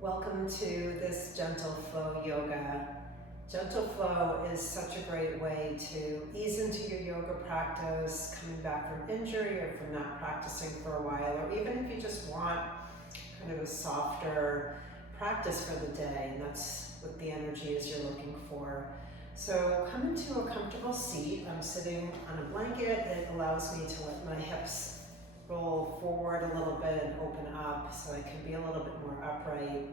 Welcome to this gentle flow yoga. Gentle flow is such a great way to ease into your yoga practice, coming back from injury or from not practicing for a while, or even if you just want kind of a softer practice for the day, and that's what the energy is you're looking for. So come into a comfortable seat. I'm sitting on a blanket. It allows me to let my hips roll forward a little bit and open up so I can be a little bit more upright.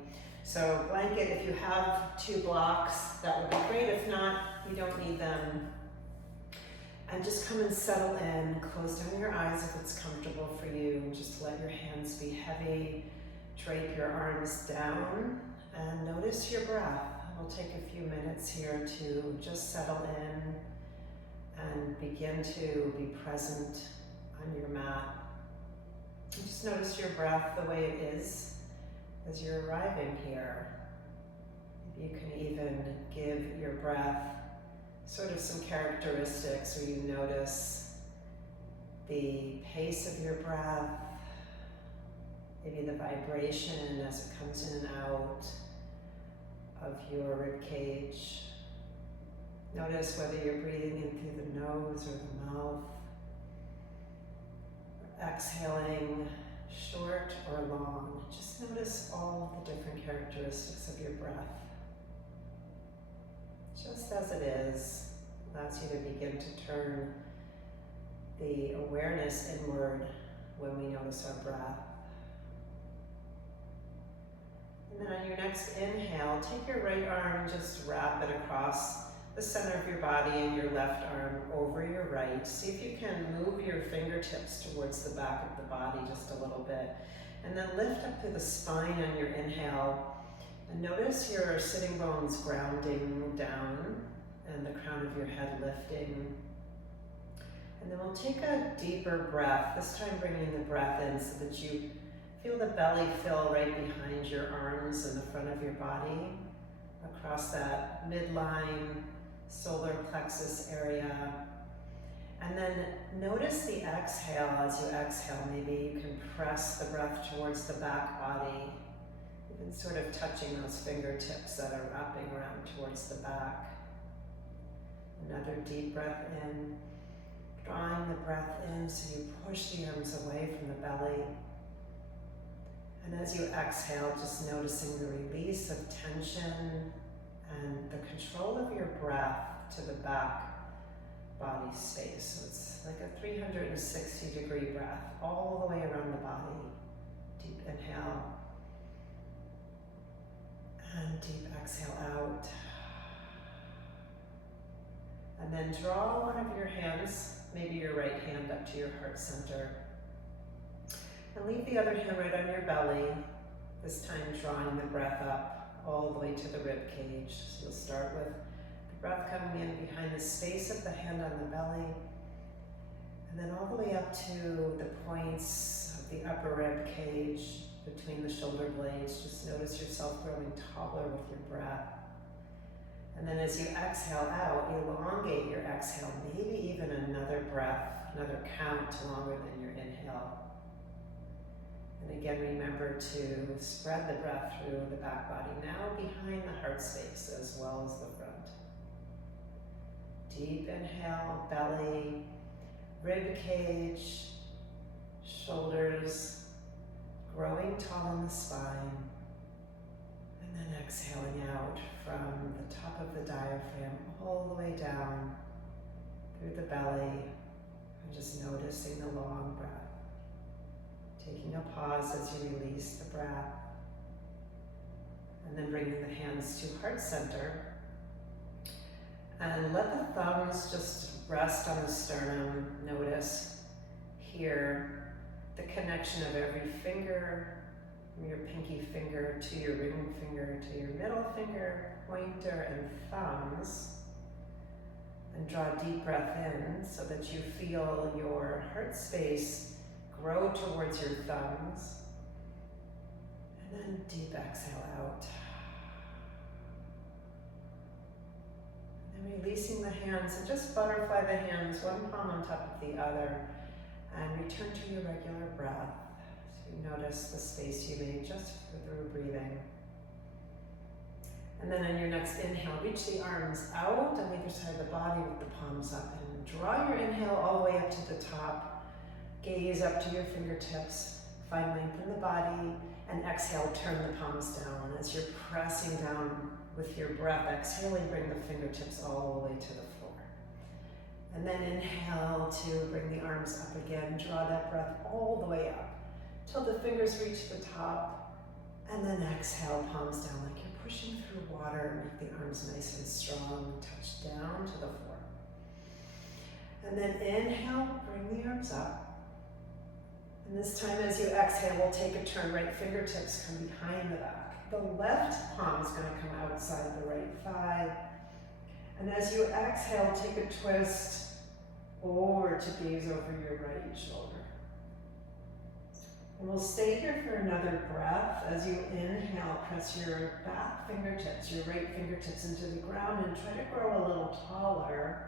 So blanket, if you have 2 blocks, that would be great. If not, you don't need them. And just come and settle in. Close down your eyes if it's comfortable for you. Just let your hands be heavy. Drape your arms down and notice your breath. We'll take a few minutes here to just settle in and begin to be present on your mat. Just notice your breath the way it is as you're arriving here. Maybe you can even give your breath sort of some characteristics where you notice the pace of your breath, maybe the vibration as it comes in and out of your rib cage. Notice whether you're breathing in through the nose or the mouth. Exhaling short or long. Just notice all the different characteristics of your breath. Just as it is, allows you to begin to turn the awareness inward when we notice our breath. And then on your next inhale, take your right arm and just wrap it across the center of your body and your left arm over your right. See if you can move your fingertips towards the back of the body just a little bit. And then lift up through the spine on your inhale. And notice your sitting bones grounding down and the crown of your head lifting. And then we'll take a deeper breath, this time bringing the breath in so that you feel the belly fill right behind your arms and the front of your body, across that midline, solar plexus area. And then notice the exhale. As you exhale, maybe you can press the breath towards the back body, even sort of touching those fingertips that are wrapping around towards the back. Another deep breath in, drawing the breath in so you push the arms away from the belly. And as you exhale, just noticing the release of tension and the control of your breath to the back body space. So it's like a 360-degree breath all the way around the body. Deep inhale and deep exhale out. And then draw one of your hands, maybe your right hand, up to your heart center. And leave the other hand right on your belly, this time drawing the breath up all the way to the rib cage. So you'll start with the breath coming in behind the space of the hand on the belly, and then all the way up to the points of the upper rib cage between the shoulder blades. Just notice yourself growing taller with your breath. And then as you exhale out, elongate your exhale, maybe even another breath, another count longer than your inhale. And again, remember to spread the breath through the back body, now behind the heart space as well as the front. Deep inhale, belly, rib cage, shoulders, growing tall in the spine. And then exhaling out from the top of the diaphragm all the way down through the belly, and just noticing the long breath. Taking a pause as you release the breath. And then bringing the hands to heart center. And let the thumbs just rest on the sternum. Notice here the connection of every finger, from your pinky finger to your ring finger to your middle finger, pointer, and thumbs. And draw a deep breath in so that you feel your heart space grow towards your thumbs, and then deep exhale out. And then releasing the hands, and just butterfly the hands, one palm on top of the other, and return to your regular breath. So you notice the space you made just through breathing. And then on your next inhale, reach the arms out on either side of the body with the palms up. And draw your inhale all the way up to the top. Gaze up to your fingertips. Find length in the body. And exhale, turn the palms down. As you're pressing down with your breath, exhaling, bring the fingertips all the way to the floor. And then inhale to bring the arms up again. Draw that breath all the way up till the fingers reach the top. And then exhale, palms down like you're pushing through water. Make the arms nice and strong. Touch down to the floor. And then inhale, bring the arms up. And this time as you exhale, we'll take a turn. Right fingertips come behind the back. The left palm is going to come outside the right thigh. And as you exhale, take a twist over to gaze over your right shoulder. And we'll stay here for another breath. As you inhale, press your back fingertips, your right fingertips into the ground and try to grow a little taller.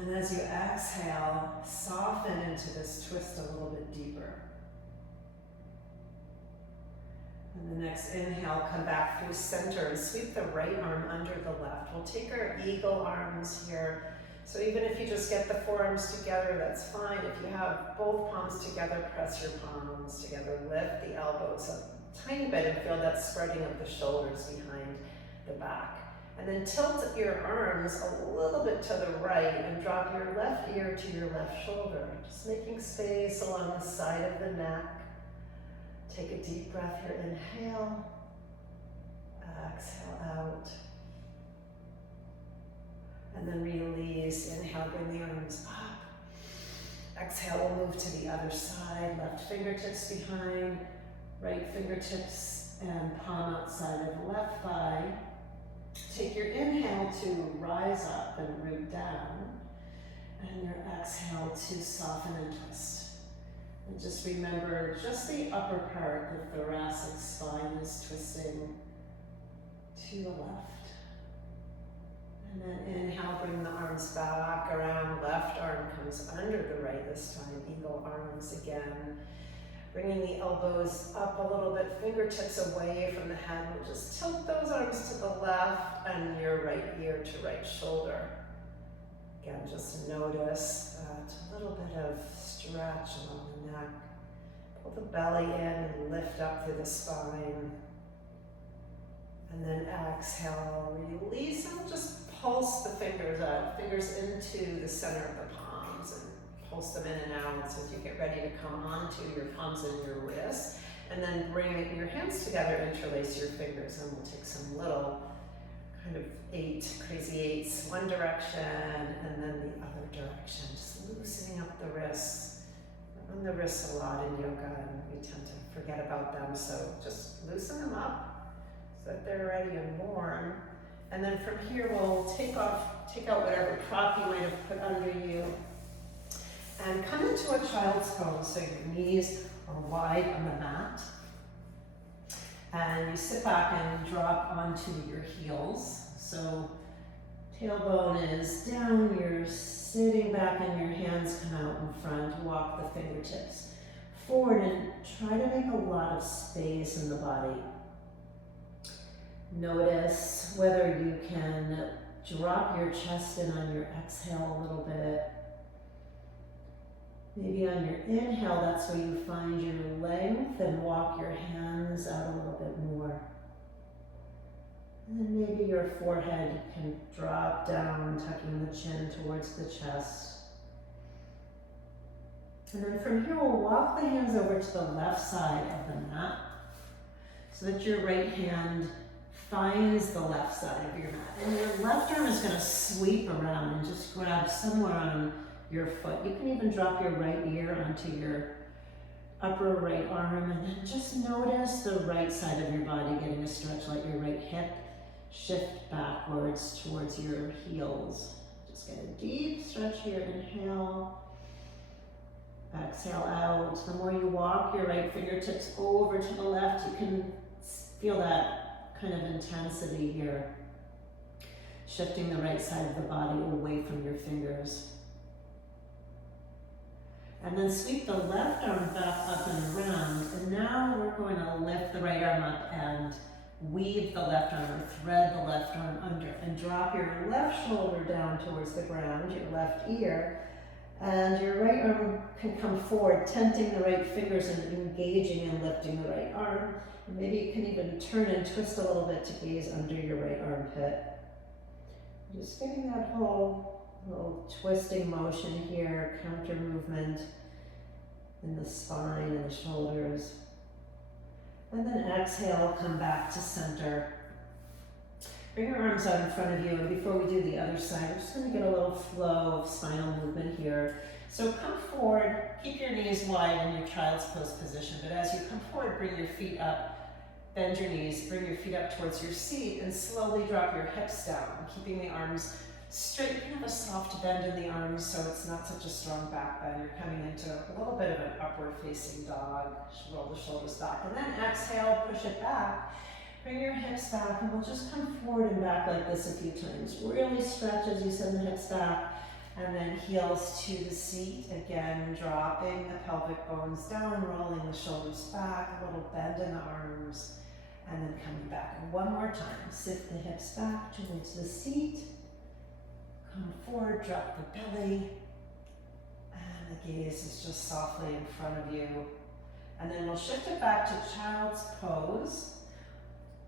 And as you exhale, soften into this twist a little bit deeper. And the next inhale, come back through center and sweep the right arm under the left. We'll take our eagle arms here. So even if you just get the forearms together, that's fine. If you have both palms together, press your palms together. Lift the elbows up a tiny bit and feel that spreading of the shoulders behind the back. And then tilt your arms a little bit to the right and drop your left ear to your left shoulder. Just making space along the side of the neck. Take a deep breath here. Inhale. Exhale out. And then release. Inhale, bring the arms up. Exhale, we'll move to the other side. Left fingertips behind. Right fingertips and palm outside of the left thigh. Take your inhale to rise up and root down, and your exhale to soften and twist. And just remember, just the upper part, the thoracic spine is twisting to the left. And then inhale, bring the arms back around, left arm comes under the right this time, eagle arms again. Bringing the elbows up a little bit, fingertips away from the head. We'll just tilt those arms to the left and your right ear to right shoulder. Again, just notice that little bit of stretch along the neck. Pull the belly in and lift up through the spine. And then exhale, release and just pulse the fingers out. Fingers into the center of the palms and pulse them in and out. So as you get ready to come onto your palms and your wrists, and then bring your hands together, interlace your fingers, and we'll take some little kind of crazy eights, one direction and then the other direction, just loosening up the wrists. We're on the wrists a lot in yoga and we tend to forget about them, so just loosen them up so that they're ready and warm. And then from here we'll take out whatever prop you might have put under you and come into a child's pose, so your knees are wide on the mat. And you sit back and drop onto your heels. So tailbone is down, you're sitting back and your hands come out in front. Walk the fingertips forward and try to make a lot of space in the body. Notice whether you can drop your chest in on your exhale a little bit. Maybe on your inhale, that's where you find your length and walk your hands out a little bit more. And then maybe your forehead can drop down, tucking the chin towards the chest. And then from here, we'll walk the hands over to the left side of the mat so that your right hand finds the left side of your mat. And your left arm is going to sweep around and just grab somewhere on your foot. You can even drop your right ear onto your upper right arm, and then just notice the right side of your body getting a stretch, like your right hip shift backwards towards your heels. Just get a deep stretch here. Inhale, exhale out. The more you walk your right fingertips over to the left, you can feel that kind of intensity here, shifting the right side of the body away from your fingers. And then sweep the left arm back up and around. And now we're going to lift the right arm up and weave the left arm or thread the left arm under and drop your left shoulder down towards the ground, your left ear, and your right arm can come forward, tenting the right fingers and engaging and lifting the right arm. And maybe you can even turn and twist a little bit to gaze under your right armpit. Just getting that whole little twisting motion here, counter movement in the spine and the shoulders. And then exhale, come back to center. Bring your arms out in front of you, and before we do the other side, I'm just going to get a little flow of spinal movement here. So come forward, keep your knees wide in your child's pose position, but as you come forward, bring your feet up, bend your knees, bring your feet up towards your seat, and slowly drop your hips down, keeping the arms straight. You can have a soft bend in the arms so it's not such a strong back bend. You're coming into a little bit of an upward facing dog. Roll the shoulders back, and then exhale, push it back. Bring your hips back, and we'll just come forward and back like this a few times. Really stretch as you send the hips back, and then heels to the seat. Again, dropping the pelvic bones down, rolling the shoulders back, a little bend in the arms, and then coming back. And one more time, sit the hips back towards the seat. Come forward, drop the belly, and the gaze is just softly in front of you. And then we'll shift it back to child's pose.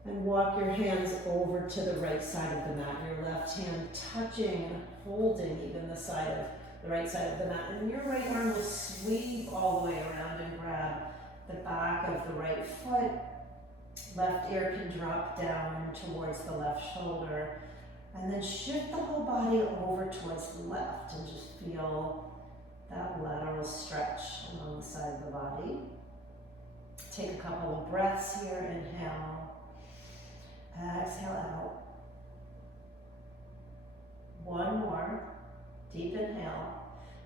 And walk your hands over to the right side of the mat. Your left hand touching and holding even the side of the right side of the mat. And your right arm will sweep all the way around and grab the back of the right foot. Left ear can drop down towards the left shoulder. And then shift the whole body over towards the left and just feel that lateral stretch along the side of the body. Take a couple of breaths here. Inhale. Exhale out. One more. Deep inhale.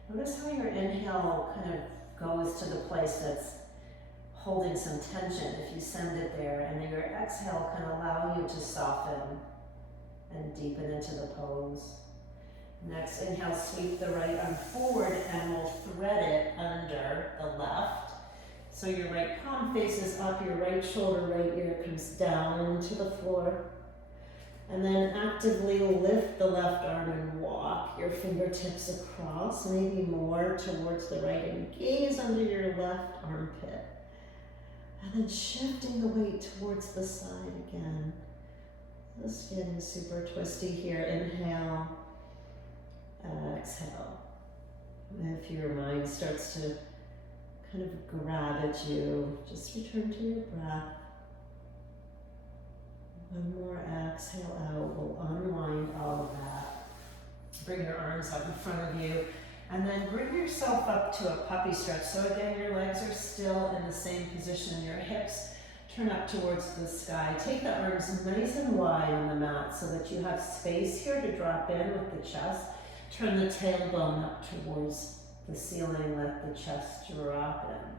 Notice how your inhale kind of goes to the place that's holding some tension if you send it there, and then your exhale can allow you to soften and deepen into the pose. Next, inhale, sweep the right arm forward and we'll thread it under the left. So your right palm faces up, your right shoulder, right ear comes down into the floor. And then actively lift the left arm and walk your fingertips across, maybe more towards the right, and gaze under your left armpit. And then shifting the weight towards the side again. The skin is super twisty here. Inhale, exhale. If your mind starts to kind of grab at you, just return to your breath. One more exhale out will unwind all of that. Bring your arms up in front of you, and then bring yourself up to a puppy stretch. So again, your legs are still in the same position. Your hips turn up towards the sky. Take the arms nice and wide on the mat so that you have space here to drop in with the chest. Turn the tailbone up towards the ceiling, let the chest drop in.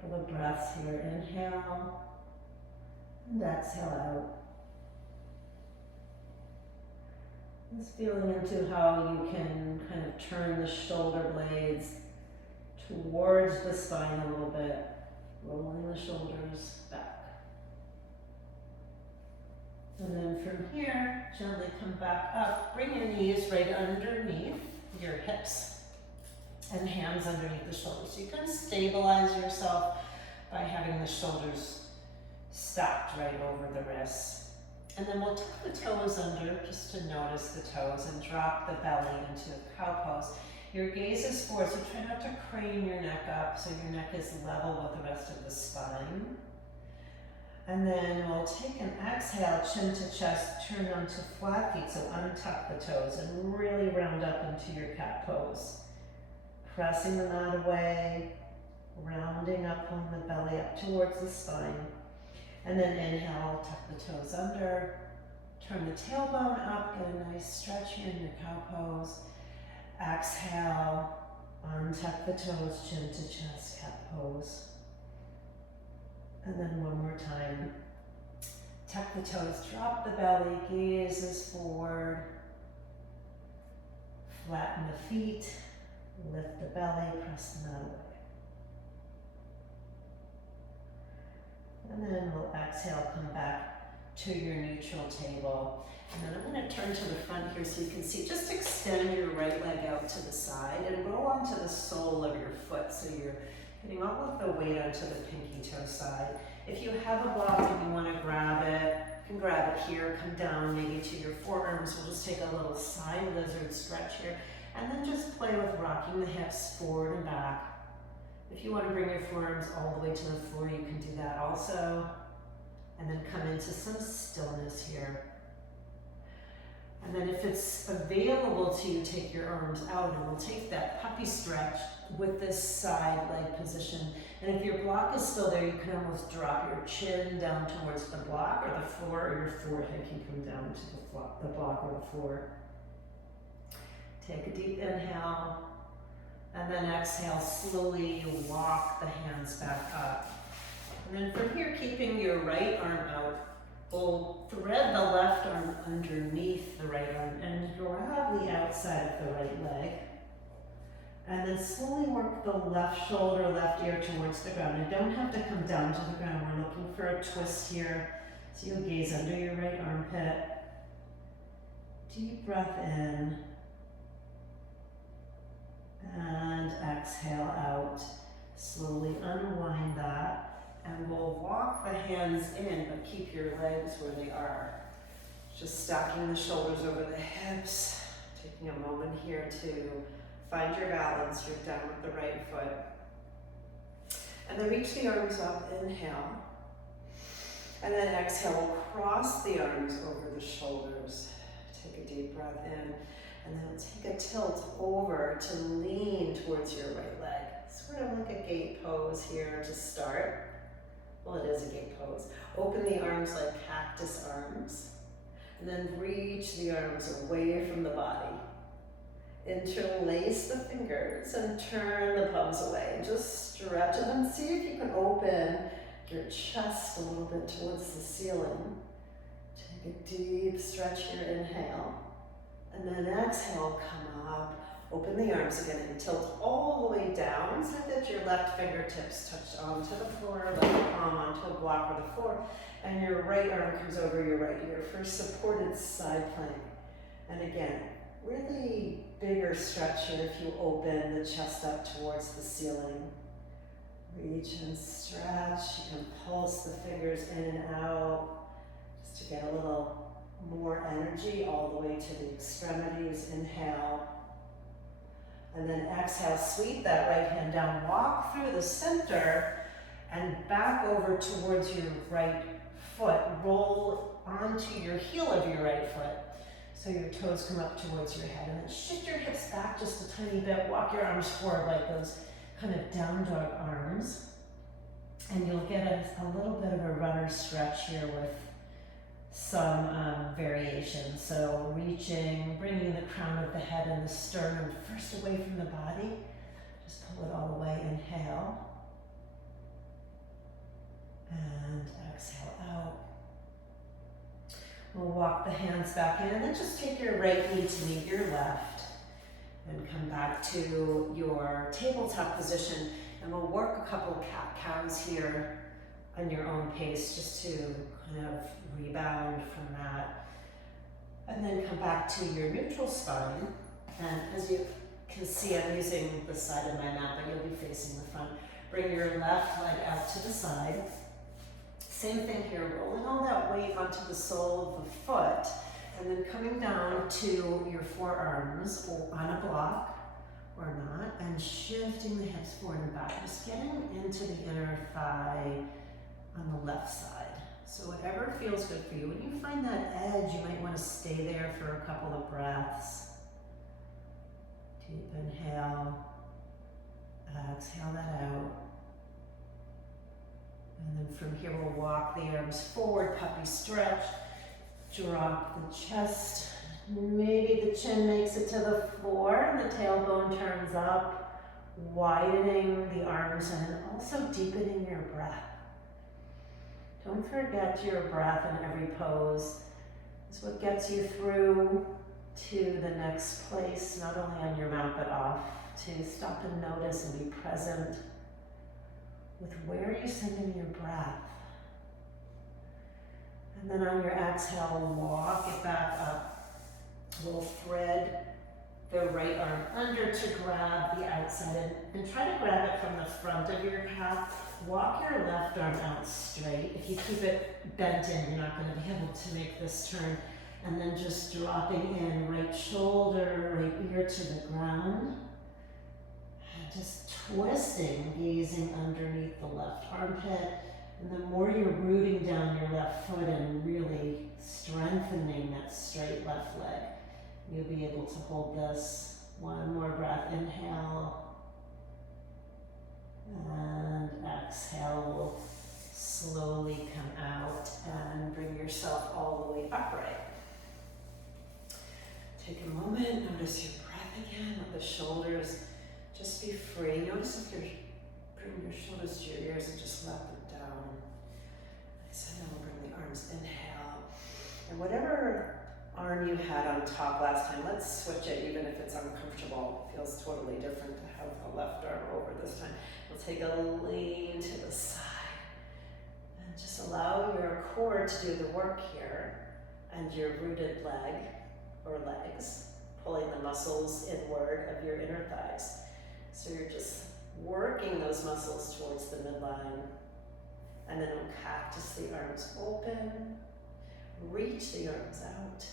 Couple of breaths here. Inhale and exhale out. Just feeling into how you can kind of turn the shoulder blades towards the spine a little bit, rolling the shoulders back. And then from here, gently come back up. Bring your knees right underneath your hips and hands underneath the shoulders. So you can stabilize yourself by having the shoulders stacked right over the wrists. And then we'll tuck the toes under just to notice the toes and drop the belly into a cow pose. Your gaze is forward, so try not to crane your neck up so your neck is level with the rest of the spine. And then we'll take an exhale, chin to chest, turn onto flat feet, so untuck the toes and really round up into your cat pose. Pressing the mat away, rounding up on the belly up towards the spine. And then inhale, tuck the toes under, turn the tailbone up, get a nice stretch here in your cow pose. Exhale, untuck the toes, chin to chest, cat pose. And then one more time. Tuck the toes, drop the belly, gazes forward. Flatten the feet, lift the belly, press the mat away. And then we'll exhale, come back to your neutral table. And then I'm going to turn to the front here so you can see. Just extend your right leg out to the side and roll onto the sole of your foot so you're getting all of the weight onto the pinky toe side. If you have a block and you want to grab it, you can grab it here, come down maybe to your forearms. We'll just take a little side lizard stretch here. And then just play with rocking the hips forward and back. If you want to bring your forearms all the way to the floor, you can do that also. And then come into some stillness here. And then if it's available to you, take your arms out and we'll take that puppy stretch with this side leg position. And if your block is still there, you can almost drop your chin down towards the block or the floor, or your forehead can come down to the block or the floor. Take a deep inhale. And then exhale, slowly walk the hands back up. And then from here, keeping your right arm out, we'll thread the left arm underneath the right arm and grab the outside of the right leg. And then slowly work the left shoulder, left ear towards the ground. You don't have to come down to the ground. We're looking for a twist here. So you'll gaze under your right armpit. Deep breath in. And exhale out. Slowly unwind that. And we'll walk the hands in, but keep your legs where they are. Just stacking the shoulders over the hips. Taking a moment here to find your balance. You're down with the right foot. And then reach the arms up, inhale. And then exhale, we'll cross the arms over the shoulders. Take a deep breath in. And then take a tilt over to lean towards your right leg. Sort of like a gate pose here to start. Well, it is a gate pose. Open the arms like cactus arms. And then reach the arms away from the body. Interlace the fingers and turn the palms away. And just stretch it and see if you can open your chest a little bit towards the ceiling. Take a deep stretch here, inhale. And then exhale, come up, open the arms again and tilt all the way down so that your left fingertips touch onto the floor, left palm onto a block or the floor, and your right arm comes over your right ear for supported side plank. And again, really bigger stretch here if you open the chest up towards the ceiling. Reach and stretch. You can pulse the fingers in and out just to get a little more energy all the way to the extremities. Inhale. And then exhale, sweep that right hand down. Walk through the center and back over towards your right foot. Roll onto your heel of your right foot so your toes come up towards your head. And then shift your hips back just a tiny bit. Walk your arms forward like those kind of down dog arms. And you'll get a little bit of a runner stretch here with some variation. So reaching, bringing the crown of the head and the sternum first away from the body. Just pull it all the way. Inhale. And exhale out. We'll walk the hands back in and then just take your right knee to meet your left. And come back to your tabletop position. And we'll work a couple of cat-cows here on your own pace just to kind of rebound from that. And then come back to your neutral spine. And as you can see, I'm using the side of my mat, but you'll be facing the front. Bring your left leg out to the side. Same thing here, rolling all that weight onto the sole of the foot. And then coming down to your forearms on a block or not, and shifting the hips forward and back. Just getting into the inner thigh on the left side. So whatever feels good for you. When you find that edge, you might want to stay there for a couple of breaths. Deep inhale. Exhale that out. And then from here, we'll walk the arms forward, puppy stretch. Drop the chest. Maybe the chin makes it to the floor and the tailbone turns up, widening the arms and also deepening your breath. Don't forget your breath in every pose. It's what gets you through to the next place, not only on your mat but off, to stop and notice and be present with where you're sending your breath. And then on your exhale, walk it back up. We'll thread the right arm under to grab the outside and try to grab it from the front of your calf. Walk your left arm out straight. If you keep it bent in, you're not going to be able to make this turn. And then just dropping in, right shoulder, right ear to the ground. And just twisting, gazing underneath the left armpit. And the more you're rooting down your left foot and really strengthening that straight left leg, you'll be able to hold this. One more breath, inhale. And exhale, we'll slowly come out and bring yourself all the way upright. Take a moment, notice your breath again, let the shoulders just be free. Notice if you're bring your shoulders to your ears and just let them down. Nice, and then we'll bring the arms, inhale. And whatever arm you had on top last time, let's switch it even if it's uncomfortable. It feels totally different to have the left arm over this time. We'll take a lean to the side. And just allow your core to do the work here and your rooted leg or legs, pulling the muscles inward of your inner thighs. So you're just working those muscles towards the midline. And then we'll cactus the arms open, reach the arms out,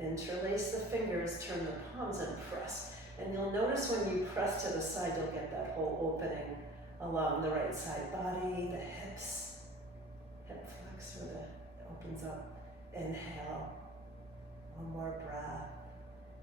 interlace the fingers, turn the palms and press. And you'll notice when you press to the side, you'll get that whole opening along the right side body, the hips, hip flexor that opens up. Inhale, one more breath.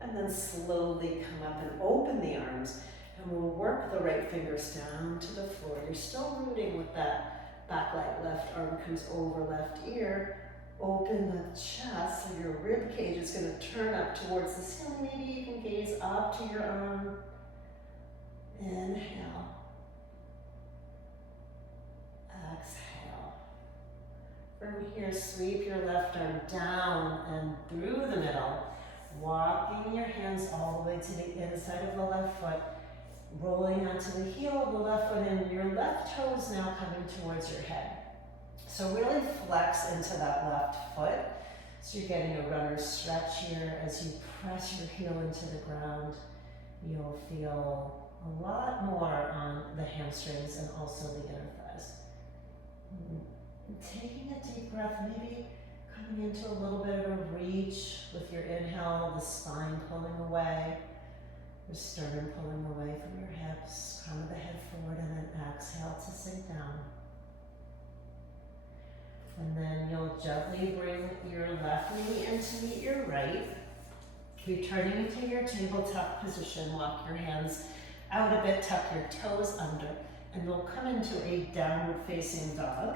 And then slowly come up and open the arms. And we'll work the right fingers down to the floor. You're still rooting with that back leg. Left arm comes over left ear. Open the chest so your rib cage is going to turn up towards the ceiling. Maybe you can gaze up to your arm. Inhale. Exhale. From here, sweep your left arm down and through the middle. Walking your hands all the way to the inside of the left foot. Rolling onto the heel of the left foot and your left toe is now coming towards your head. So really flex into that left foot. So you're getting a runner's stretch here. As you press your heel into the ground, you'll feel a lot more on the hamstrings and also the inner thighs. Taking a deep breath, maybe coming into a little bit of a reach with your inhale, the spine pulling away. Your sternum pulling away from your hips, crown of the head forward, and then exhale to sink down. And then you'll gently bring your left knee in to meet your right. Returning to your tabletop position, walk your hands out a bit, tuck your toes under, and we'll come into a downward facing dog.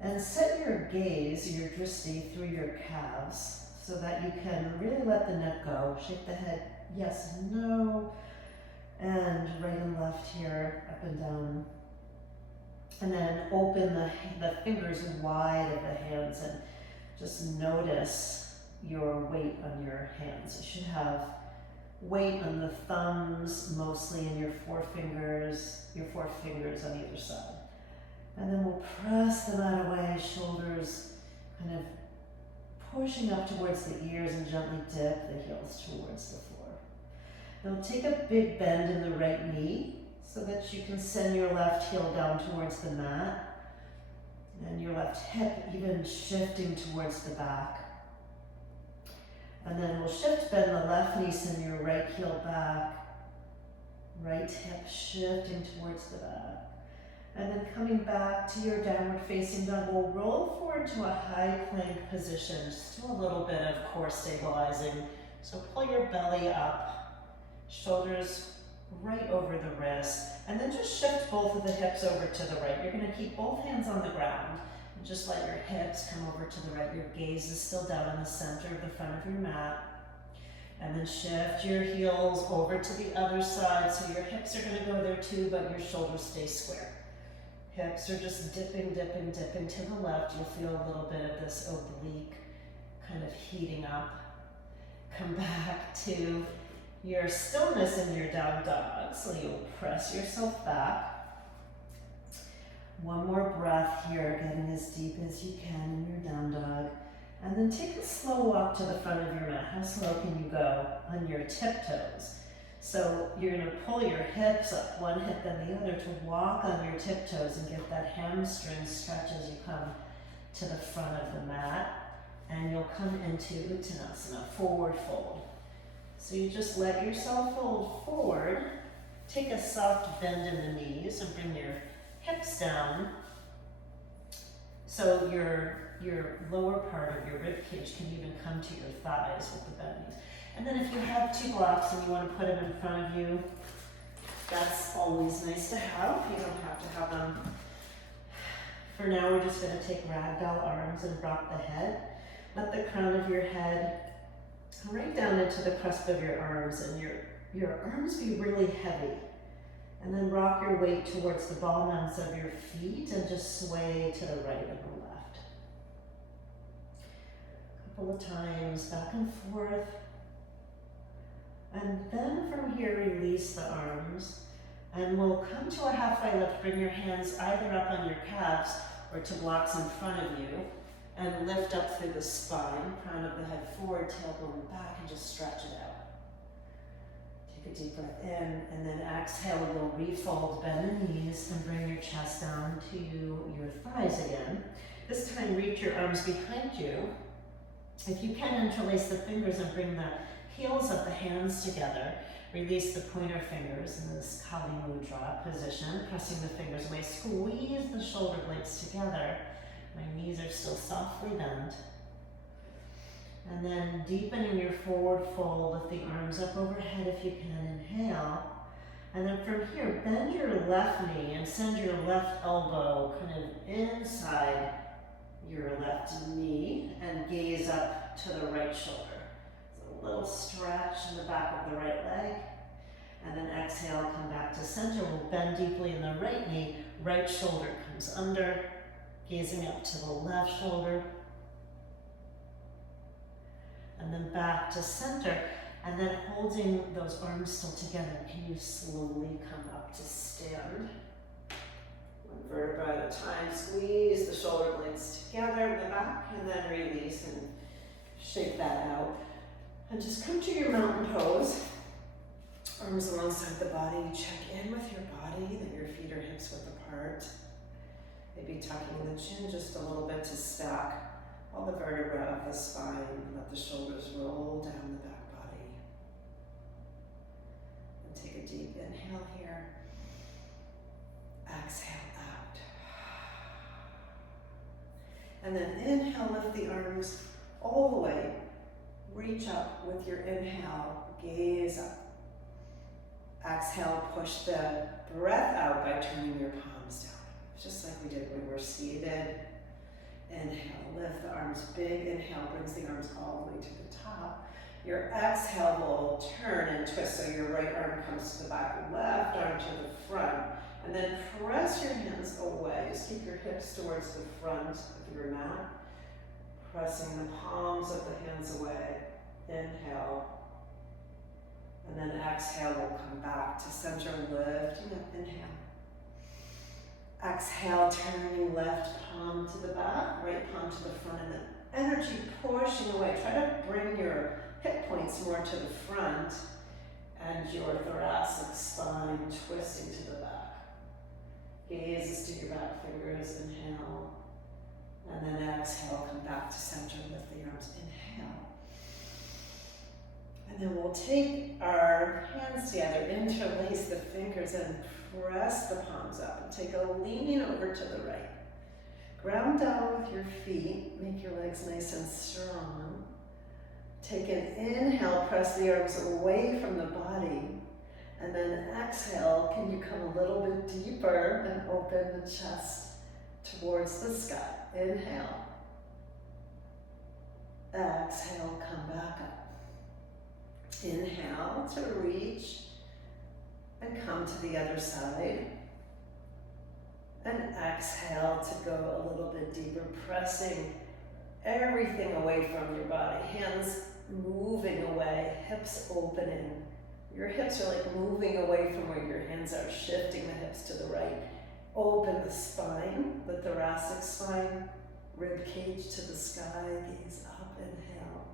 And set your gaze, your drishti, through your calves so that you can really let the neck go. Shake the head, yes and no. And right and left here, up and down. And then open the fingers wide of the hands and just notice your weight on your hands. You should have weight on the thumbs, mostly in your four fingers on either side. And then we'll press them out away, shoulders kind of pushing up towards the ears and gently dip the heels towards the floor. Now take a big bend in the right knee so that you can send your left heel down towards the mat and your left hip even shifting towards the back. And then we'll shift, bend the left knee, send your right heel back, right hip shifting towards the back. And then coming back to your downward facing dog, we'll roll forward to a high plank position. Just do a little bit of core stabilizing. So pull your belly up, shoulders right over the wrist, and then just shift both of the hips over to the right. You're gonna keep both hands on the ground and just let your hips come over to the right. Your gaze is still down in the center of the front of your mat. And then shift your heels over to the other side. So your hips are gonna go there too, but your shoulders stay square. Hips are just dipping, dipping, dipping to the left. You'll feel a little bit of this oblique kind of heating up. Come back to your stillness in your down dog. So you'll press yourself back. One more breath here, getting as deep as you can in your down dog. And then take a slow walk to the front of your mat. How slow can you go on your tiptoes? So you're gonna pull your hips up, one hip then the other, to walk on your tiptoes and get that hamstring stretch as you come to the front of the mat. And you'll come into Uttanasana, forward fold. So you just let yourself fold forward. Take a soft bend in the knees and bring your hips down. So your lower part of your rib cage can even come to your thighs with the bent knees. And then if you have two blocks and you want to put them in front of you, that's always nice to have. You don't have to have them. For now, we're just going to take ragdoll arms and rock the head. Let the crown of your head right down into the cusp of your arms, and your arms be really heavy. And then rock your weight towards the ball mounts of your feet and just sway to the right and the left. A couple of times, back and forth. And then from here, release the arms. And we'll come to a halfway lift. Bring your hands either up on your calves or to blocks in front of you. And lift up through the spine, crown of the head forward, tailbone back, and just stretch it out. Take a deep breath in, and then exhale, you'll refold, bend the knees, and bring your chest down to your thighs again. This time, reach your arms behind you. If you can, interlace the fingers and bring the heels of the hands together. Release the pointer fingers in this Kali Mudra position, pressing the fingers away. Squeeze the shoulder blades together. My knees are still softly bent. And then deepening your forward fold, lift the arms up overhead if you can. Inhale. And then from here, bend your left knee and send your left elbow kind of inside your left knee and gaze up to the right shoulder. So a little stretch in the back of the right leg. And then exhale, come back to center. We'll bend deeply in the right knee. Right shoulder comes under. Gazing up to the left shoulder. And then back to center. And then holding those arms still together, can you slowly come up to stand? One vertebra at a time. Squeeze the shoulder blades together in the back, and then release and shake that out. And just come to your mountain pose. Arms alongside the body. Check in with your body, that your feet are hips width apart. Maybe tucking the chin just a little bit to stack all the vertebrae of the spine and let the shoulders roll down the back body. And take a deep inhale here. Exhale out. And then inhale, lift the arms all the way. Reach up with your inhale, gaze up. Exhale, push the breath out by turning your palms down. Just like we did when we're seated. Inhale, lift the arms big. Inhale brings the arms all the way to the top. Your exhale will turn and twist, so your right arm comes to the back, left arm to the front. And then press your hands away. Just keep your hips towards the front of your mat. Pressing the palms of the hands away. Inhale. And then exhale, we'll come back to center, lifting up, inhale. Exhale, turning left palm to the back, right palm to the front, and then energy pushing away. Try to bring your hip points more to the front and your thoracic spine twisting to the back. Gazes to your back fingers, inhale. And then exhale, come back to center, lift the arms, inhale. And then we'll take our hands together, interlace the fingers, and press the palms up. And take a lean over to the right. Ground down with your feet. Make your legs nice and strong. Take an inhale, press the arms away from the body. And then exhale, can you come a little bit deeper and open the chest towards the sky. Inhale. Exhale, come back up. Inhale to reach and come to the other side. And exhale to go a little bit deeper, pressing everything away from your body. Hands moving away, hips opening. Your hips are like moving away from where your hands are, shifting the hips to the right Open the spine, the thoracic spine, rib cage to the sky, gaze up, inhale.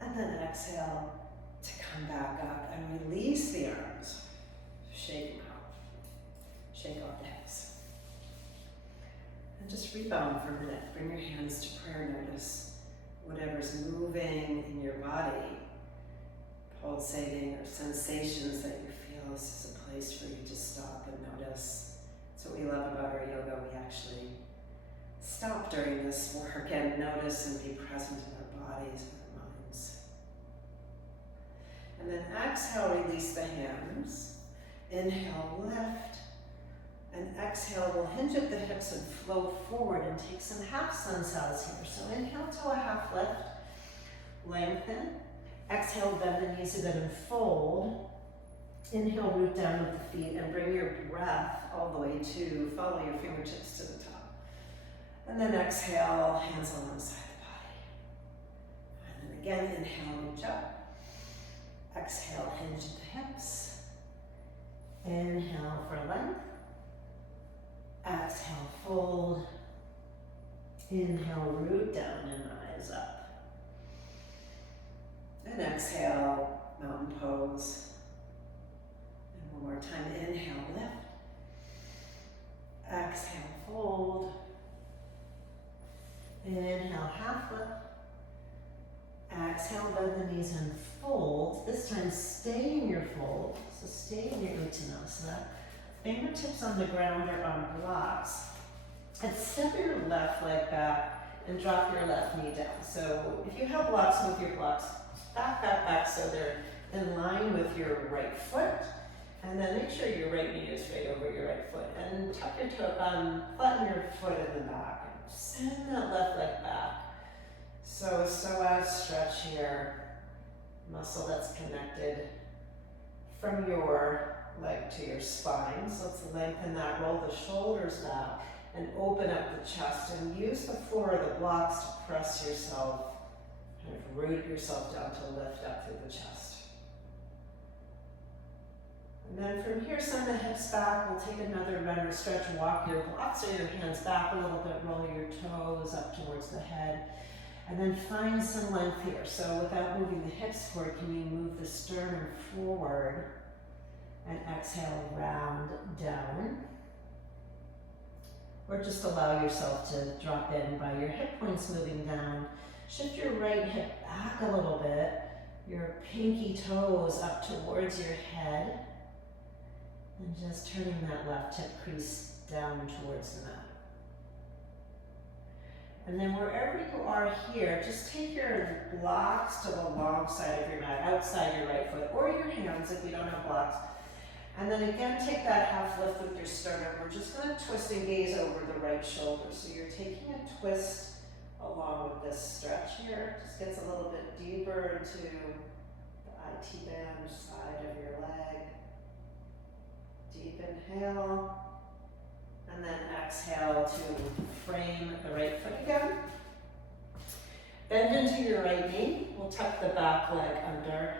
And then exhale to come back up and release the arms. Shake them out. Shake off the hips. And just rebound for a minute. Bring your hands to prayer. Notice whatever's moving in your body, pulsating or sensations that you feel. This is a place for you to stop and notice. That's what we love about our yoga. We actually stop during this work and notice and be present in our bodies and our minds. And then exhale, release the hands. Inhale, lift. And exhale, we'll hinge at the hips and flow forward and take some half sun cells here. So inhale to a half lift, lengthen. Exhale, bend the knees a bit and fold. Inhale, root down with the feet and bring your breath all the way to follow your fingertips to the top. And then exhale, hands alongside the body. And then again, inhale, reach up. Exhale, hinge at the hips. Inhale for length. Exhale, fold. Inhale, root down and rise up. And exhale, mountain pose. And one more time, inhale, lift. Exhale, fold. Inhale, half lift. Exhale, bend the knees and fold. This time, stay in your fold. So stay in your Uttanasana. Fingertips on the ground or on blocks. And step your left leg back and drop your left knee down. So if you have blocks, move your blocks back so they're in line with your right foot. And then make sure your right knee is right over your right foot. And tuck your toe, flatten your foot in the back. And send that left leg back. So psoas stretch here. Muscle that's connected from your leg to your spine. So let's lengthen that, roll the shoulders back and open up the chest and use the floor or the blocks to press yourself, kind of root yourself down to lift up through the chest. And then from here, send the hips back. We'll take another runner stretch, walk your blocks or your hands back a little bit, roll your toes up towards the head. And then find some length here. So without moving the hips forward, can you move the sternum forward? And exhale, round down. Or just allow yourself to drop in by your hip points moving down. Shift your right hip back a little bit. Your pinky toes up towards your head. And just turning that left hip crease down towards the mat. And then wherever you are here, just take your blocks to the long side of your mat, outside your right foot, or your hands if you don't have blocks. And then again, take that half lift with your sternum. We're just going to twist and gaze over the right shoulder. So you're taking a twist along with this stretch here. Just gets a little bit deeper into the IT band side of your leg. Deep inhale. And then exhale to frame the right foot again. Bend into your right knee. We'll tuck the back leg under.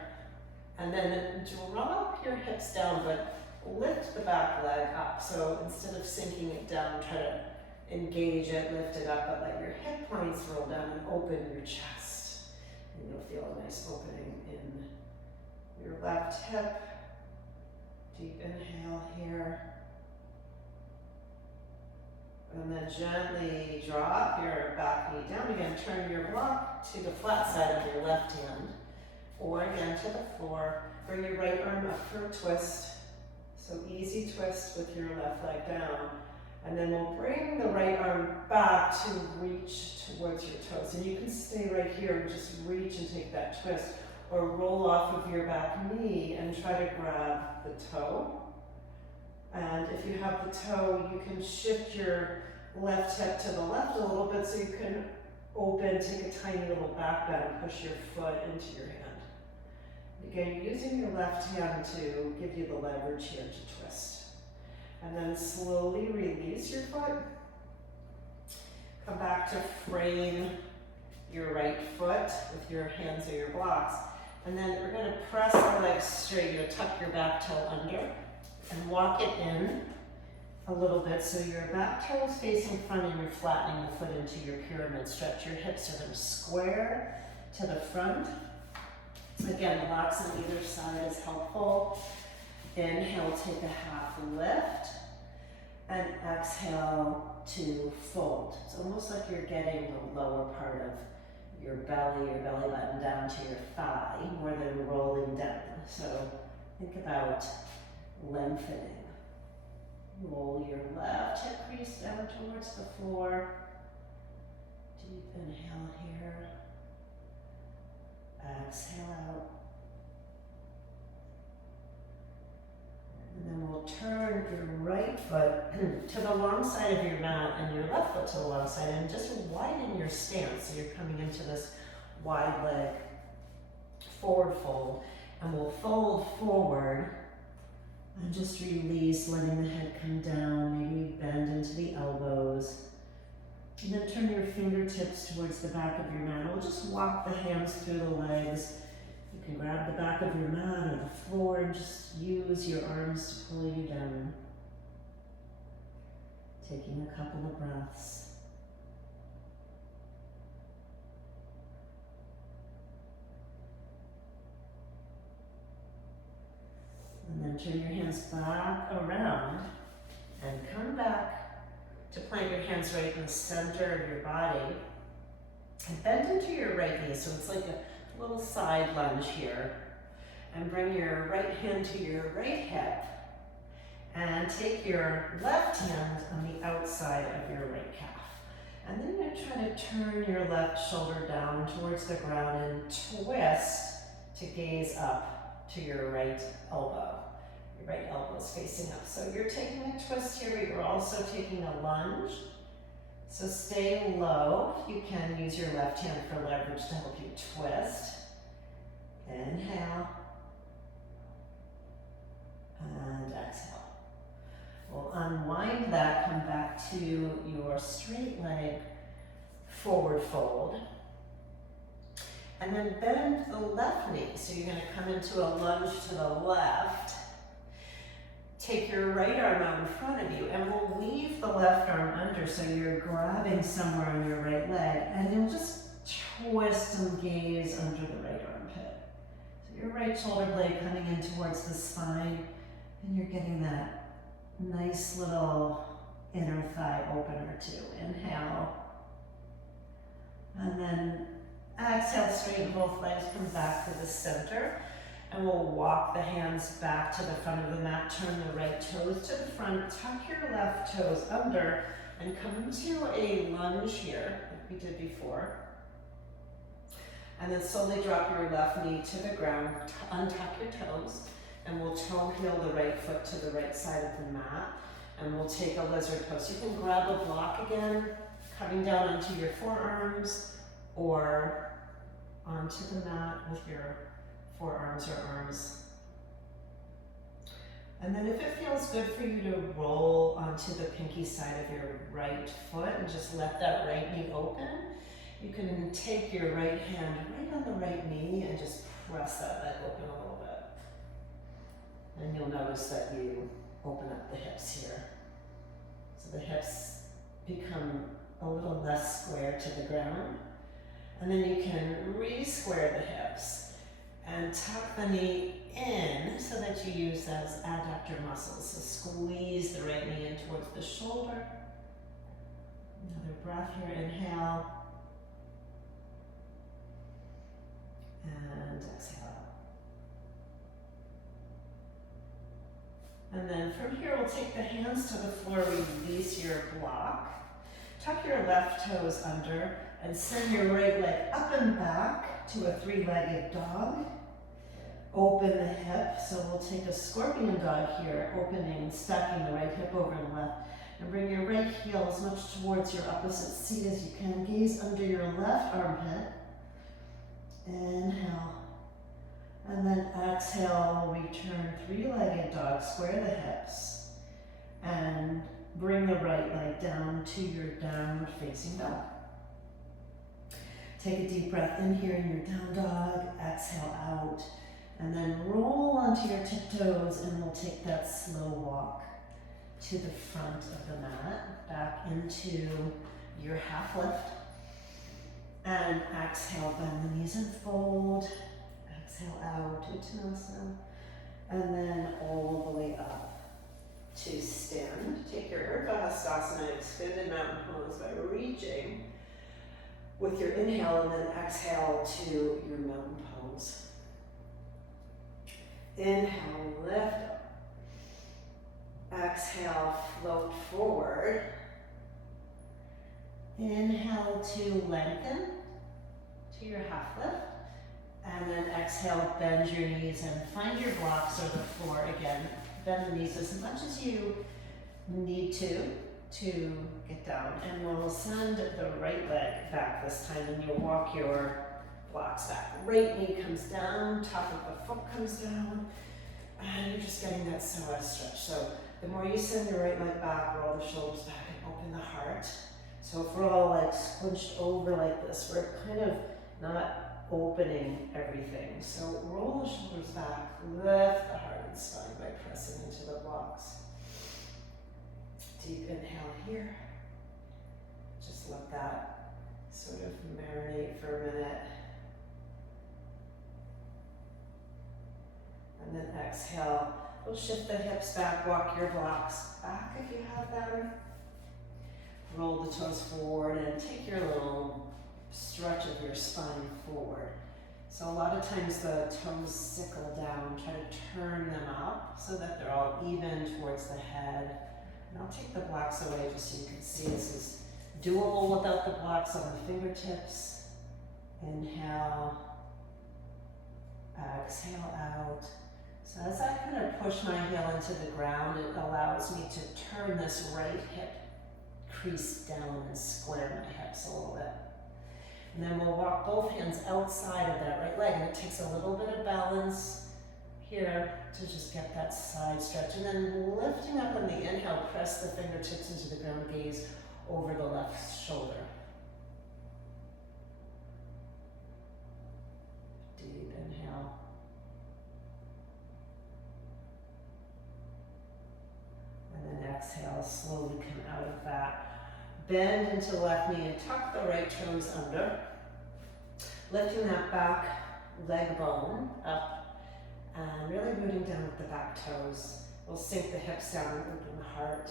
And then drop your hips down, but lift the back leg up. So instead of sinking it down, try to engage it, lift it up, but let your hip points roll down and open your chest. And you'll feel a nice opening in your left hip. Deep inhale here. And then gently drop your back knee down again. Turn your block to the flat side of your left hand. Or again to the floor. Bring your right arm up for a twist. So easy twist with your left leg down. And then we'll bring the right arm back to reach towards your toes. And you can stay right here and just reach and take that twist. Or roll off of your back knee and try to grab the toe. And if you have the toe, you can shift your left hip to the left a little bit so you can open, take a tiny little back bend, push your foot into your hand. Again, using your left hand to give you the leverage here to twist. And then slowly release your foot. Come back to frame your right foot with your hands or your blocks. And then we're going to press the legs straight. You'll tuck your back toe under and walk it in a little bit. So your back toe is facing front and you're flattening the foot into your pyramid stretch. Your hips are going to square to the front. Again, blocks on either side is helpful. Inhale, take a half lift. And exhale to fold. It's almost like you're getting the lower part of your belly button down to your thigh more than rolling down. So think about lengthening. Roll your left hip crease down towards the floor. Deep inhale here. Exhale out. And then we'll turn your right foot to the long side of your mat and your left foot to the long side, and just widen your stance. So you're coming into this wide leg forward fold, and we'll fold forward and just release, letting the head come down, maybe bend into the elbows. And then turn your fingertips towards the back of your mat. We'll just walk the hands through the legs. You can grab the back of your mat or the floor and just use your arms to pull you down. Taking a couple of breaths. And then turn your hands back around and come back to plant your hands right in the center of your body. And bend into your right knee, so it's like a little side lunge here. And bring your right hand to your right hip. And take your left hand on the outside of your right calf. And then you're going to try to turn your left shoulder down towards the ground and twist to gaze up to your right elbow. Your right elbow is facing up. So you're taking a twist here, but you're also taking a lunge. So stay low. You can use your left hand for leverage to help you twist. Inhale. And exhale. We'll unwind that, come back to your straight leg forward fold. And then bend the left knee. So you're going to come into a lunge to the left. Take your right arm out in front of you, and we'll weave the left arm under so you're grabbing somewhere on your right leg, and you'll just twist and gaze under the right armpit. So your right shoulder blade coming in towards the spine, and you're getting that nice little inner thigh opener too. Inhale. And then exhale, straighten both legs, come back to the center. And we'll walk the hands back to the front of the mat, turn the right toes to the front, tuck your left toes under, and come into a lunge here, like we did before. And then slowly drop your left knee to the ground, untuck your toes, and we'll toe heel the right foot to the right side of the mat, and we'll take a lizard pose. You can grab a block again, coming down onto your forearms, or onto the mat with your forearms or arms. And then if it feels good for you to roll onto the pinky side of your right foot and just let that right knee open, you can take your right hand right on the right knee and just press that leg open a little bit. And you'll notice that you open up the hips here. So the hips become a little less square to the ground. And then you can re-square the hips and tuck the knee in so that you use those adductor muscles. So squeeze the right knee in towards the shoulder. Another breath here, inhale. And exhale. And then from here, we'll take the hands to the floor, release your block. Tuck your left toes under and send your right leg up and back to a three-legged dog. Open the hip, so we'll take a scorpion dog here, opening, stacking the right hip over the left, and bring your right heel as much towards your opposite seat as you can. Gaze under your left armpit. Inhale. And then exhale, return three-legged dog, square the hips, and bring the right leg down to your downward facing dog. Take a deep breath in here in your down dog, exhale out. And then roll onto your tiptoes, and we'll take that slow walk to the front of the mat, back into your half lift. And exhale, bend the knees and fold. Exhale out, Uttanasana. And then all the way up to stand. Take your Urdhva Hastasana, extended mountain pose by reaching with your inhale, and then exhale to your mountain pose. Inhale, lift up. Exhale, float forward. Inhale to lengthen to your half lift. And then exhale, bend your knees and find your blocks or the floor again. Bend the knees as much as you need to get down. And we'll send the right leg back this time, and you'll walk your blocks back. Right knee comes down, top of the foot comes down, and you're just getting that psoas stretch. So the more you send your right leg back, roll the shoulders back and open the heart. So if we're all like squinched over like this, we're kind of not opening everything. So roll the shoulders back, lift the heart and spine by pressing into the blocks. Deep inhale here. Just let that sort of marinate for a minute. And then exhale. We'll shift the hips back, walk your blocks back if you have them. Roll the toes forward and take your little stretch of your spine forward. So a lot of times the toes sickle down, try to turn them up so that they're all even towards the head. And I'll take the blocks away just so you can see this is doable without the blocks on the fingertips. Inhale, exhale out. So as I kind of push my heel into the ground, it allows me to turn this right hip crease down and square my hips a little bit. And then we'll walk both hands outside of that right leg, and it takes a little bit of balance here to just get that side stretch. And then lifting up on the inhale, press the fingertips into the ground, gaze over the left shoulder. Deep inhale. And then exhale, slowly come out of that. Bend into the left knee and tuck the right toes under. Lifting that back leg bone up and really rooting down with the back toes. We'll sink the hips down and open the heart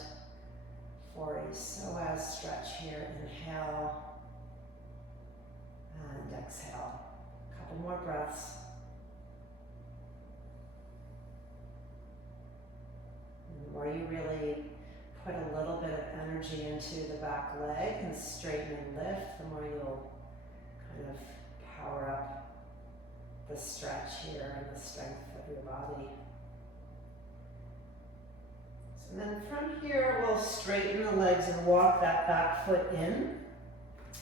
for a psoas stretch here. Inhale and exhale. A couple more breaths. And the more you really put a little bit of energy into the back leg and straighten and lift, the more you'll kind of power up the stretch here and the strength of your body. So then from here, we'll straighten the legs and walk that back foot in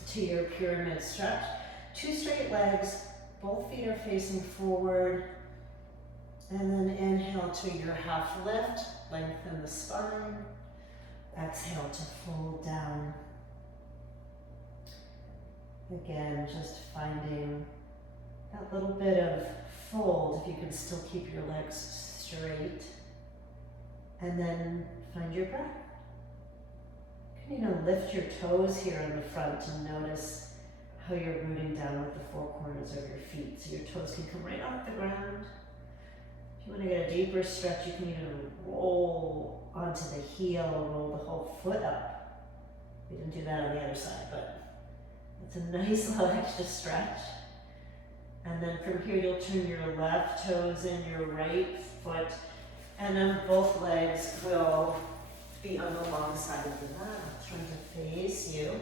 to your pyramid stretch. Two straight legs, both feet are facing forward. And then inhale to your half lift, lengthen the spine. Exhale to fold down. Again, just finding that little bit of fold if you can still keep your legs straight. And then find your breath. You can lift your toes here in the front and notice how you're rooting down with the four corners of your feet. So your toes can come right off the ground. If you want to get a deeper stretch, you can even roll onto the heel, roll the whole foot up. We didn't do that on the other side, but it's a nice little extra stretch. And then from here, you'll turn your left toes in, your right foot, and then both legs will be on the long side of the mat. Trying to face you.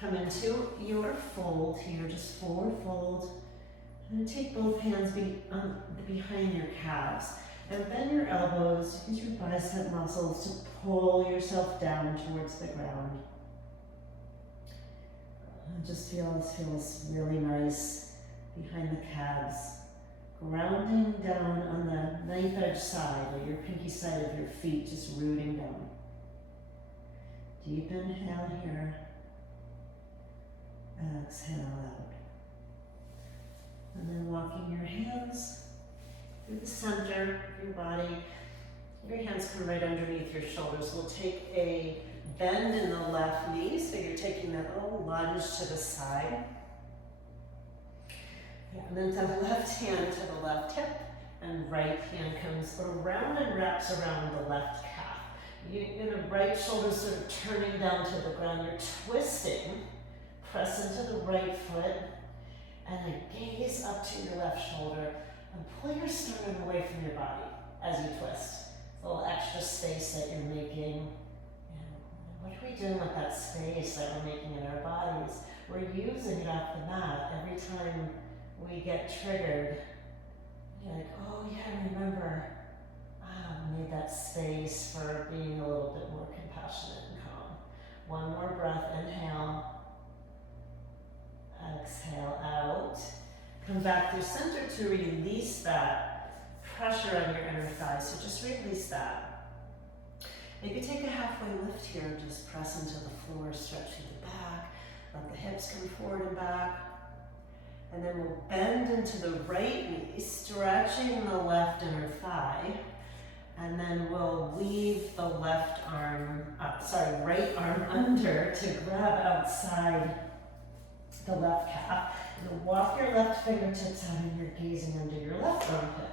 Come into your fold here, just forward fold. And take both hands behind your calves. And bend your elbows, use your bicep muscles to pull yourself down towards the ground. And just feel this feels really nice behind the calves. Grounding down on the knife edge side, or your pinky side of your feet, just rooting down. Deep inhale here. Exhale out. And then walking your hands through the center of your body. Your hands come right underneath your shoulders. We'll take a bend in the left knee, so you're taking that little lunge to the side. Yeah, and then to the left hand to the left hip, and right hand comes around and wraps around the left calf. You're gonna right shoulder sort of turning down to the ground. You're twisting. Press into the right foot, and then gaze up to your left shoulder, and pull your sternum away from your body as you twist. A little extra space that you're making. And what are we doing with that space that we're making in our bodies? We're using it off the mat. Every time we get triggered, you're like, oh yeah, remember, we made that space for being a little bit more compassionate and calm. One more breath, inhale. Exhale out. Come back through center to release that pressure on your inner thighs. So just release that. Maybe take a halfway lift here. Just press into the floor, stretch through the back. Let the hips come forward and back. And then we'll bend into the right knee, stretching the left inner thigh. And then we'll leave the right arm under to grab outside the left calf. And then walk your left fingertips out and you're gazing under your left armpit.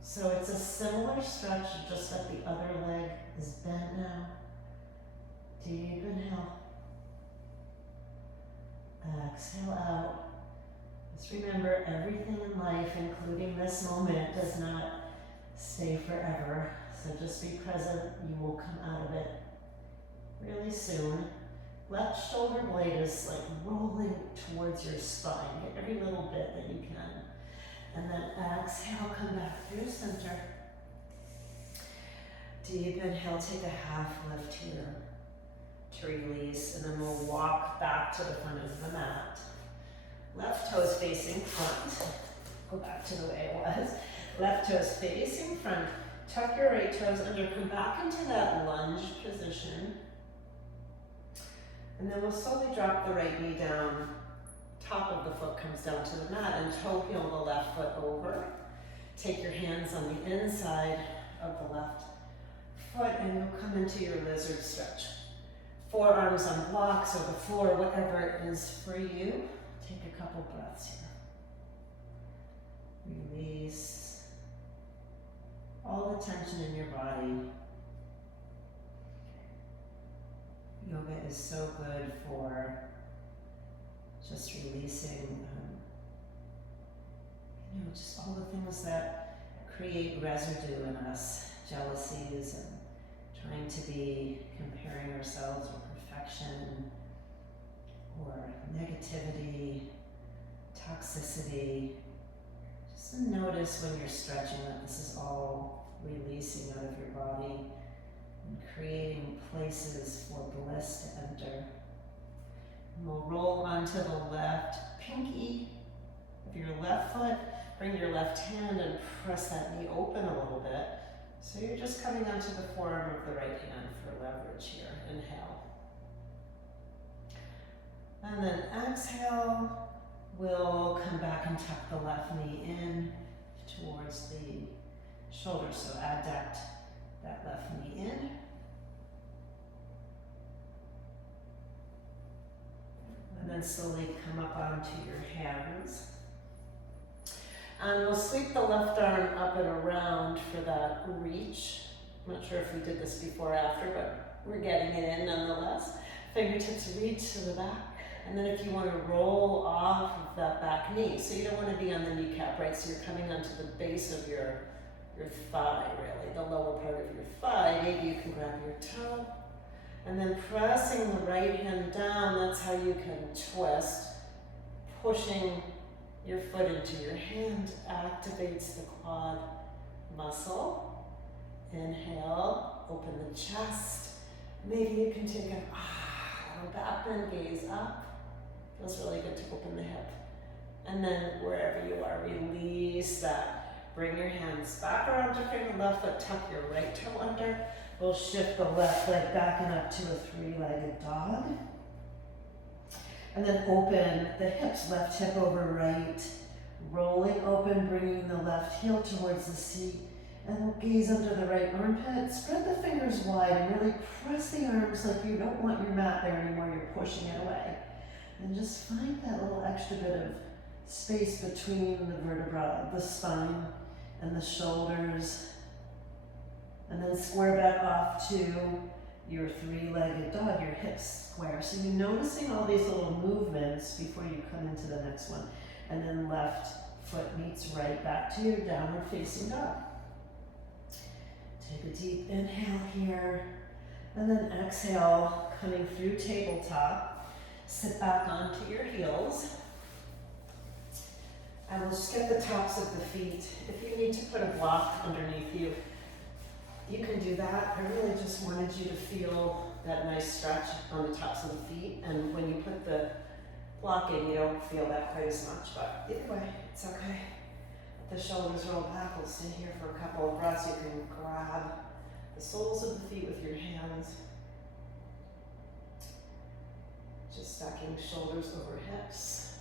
So it's a similar stretch, just that the other leg is bent now. Deep inhale. Exhale out. Just remember, everything in life, including this moment, does not stay forever. So just be present. You will come out of it really soon. Left shoulder blade is like rolling towards your spine. Get every little bit that you can. And then exhale, come back through center. Deep inhale, take a half lift here to release. And then we'll walk back to the front of the mat. Left toes facing front. Go back to the way it was. Left toes facing front. Tuck your right toes under, come back into that lunge position. And then we'll slowly drop the right knee down. Top of the foot comes down to the mat, and toe heel the left foot over. Take your hands on the inside of the left foot and you'll come into your lizard stretch. Forearms on blocks or the floor, whatever it is for you. Take a couple breaths here. Release all the tension in your body. Yoga is so good for just releasing, just all the things that create residue in us, jealousies and trying to be comparing ourselves with perfection or negativity, toxicity. Just notice when you're stretching that this is all releasing out of your body and creating places for bliss to enter. And we'll roll onto the left pinky of your left foot. Bring your left hand and press that knee open a little bit. So you're just coming onto the forearm of the right hand for leverage here. Inhale. And then exhale. We'll come back and tuck the left knee in towards the shoulder. So adduct that left knee in. And then slowly come up onto your hands. And we'll sweep the left arm up and around for that reach. I'm not sure if we did this before or after, but we're getting it in nonetheless. Fingertips reach to the back. And then if you want to roll off of that back knee, so you don't want to be on the kneecap, right? So you're coming onto the base of your thigh, really, the lower part of your thigh. Maybe you can grab your toe. And then pressing the right hand down, that's how you can twist. Pushing your foot into your hand activates the quad muscle. Inhale, open the chest. Maybe you can take an little back bend, gaze up. Feels really good to open the hip. And then wherever you are, release that. Bring your hands back around to your left foot, tuck your right toe under. We'll shift the left leg back and up to a three-legged dog. And then open the hips, left hip over right. Rolling open, bringing the left heel towards the seat. And we'll gaze under the right armpit. Spread the fingers wide and really press the arms like you don't want your mat there anymore. You're pushing it away. And just find that little extra bit of space between the vertebra, the spine, and the shoulders. And then square back off to your three-legged dog, your hips square. So you're noticing all these little movements before you come into the next one. And then left foot meets right back to your downward facing dog. Take a deep inhale here, and then exhale, coming through tabletop. Sit back onto your heels. And we'll just get the tops of the feet. If you need to put a block underneath you, you can do that. I really just wanted you to feel that nice stretch on the tops of the feet. And when you put the block in, you don't feel that quite as much, but either way, it's okay. The shoulders roll back. We'll stay here for a couple of breaths. You can grab the soles of the feet with your hands. Just stacking shoulders over hips.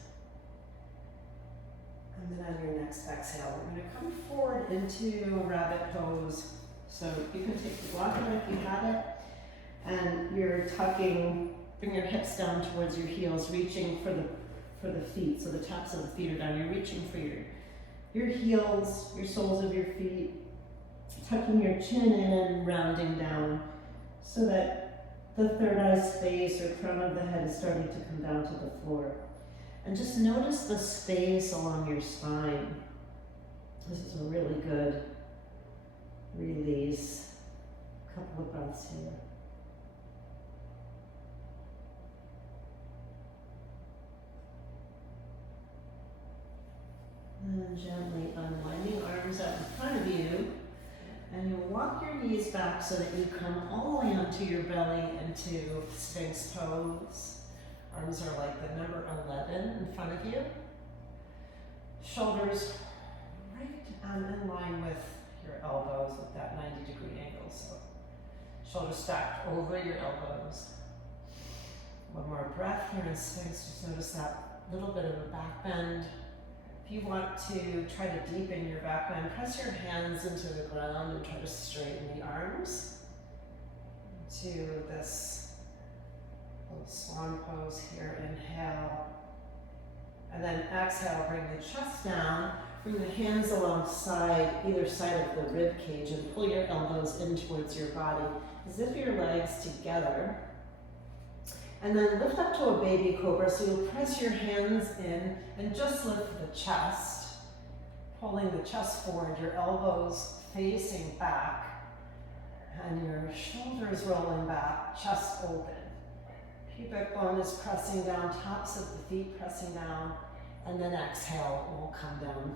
And then on your next exhale, we're going to come forward into rabbit pose. So you can take the block in if you have it. And you're tucking, bring your hips down towards your heels, reaching for the feet. So the tops of the feet are down. You're reaching for your heels, your soles of your feet, tucking your chin in and rounding down so that the third eye space or crown of the head is starting to come down to the floor. And just notice the space along your spine. This is a really good release. A couple of breaths here. And gently unwinding arms out in front of you. And you'll walk your knees back so that you come all the way onto your belly into Sphinx pose. Arms are like the number 11 in front of you. Shoulders right in line with your elbows with that 90-degree angle. So shoulders stacked over your elbows. One more breath here in Sphinx. Just notice that little bit of a back bend. If you want to try to deepen your back bend, press your hands into the ground and try to straighten the arms to this little swan pose here. Inhale. And then exhale, bring the chest down. Bring the hands alongside either side of the rib cage and pull your elbows in towards your body as if your legs together. And then lift up to a baby cobra, so you'll press your hands in and just lift the chest, pulling the chest forward, your elbows facing back, and your shoulders rolling back, chest open. Pubic bone is pressing down, tops of the feet pressing down, and then exhale, we'll come down.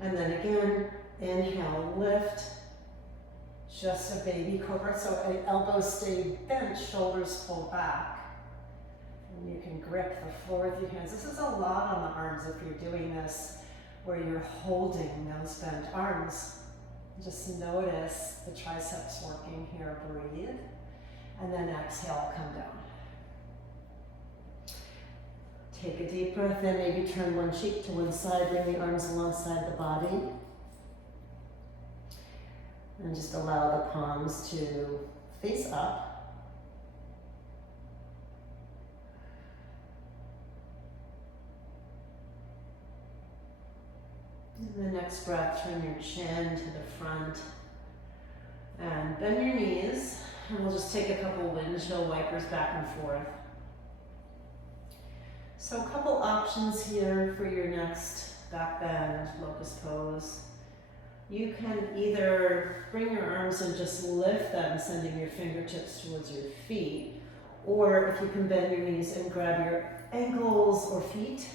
And then again, inhale, lift. Just a baby cobra, so elbows stay bent, shoulders pull back. And you can grip the floor with your hands. This is a lot on the arms if you're doing this, where you're holding those bent arms. Just notice the triceps working here, breathe. And then exhale, come down. Take a deep breath in, maybe turn one cheek to one side, bring the arms alongside the body. And just allow the palms to face up. And the next breath, turn your chin to the front and bend your knees. And we'll just take a couple windshield wipers back and forth. So a couple options here for your next back bend, locust pose. You can either bring your arms and just lift them, sending your fingertips towards your feet, or if you can bend your knees and grab your ankles or feet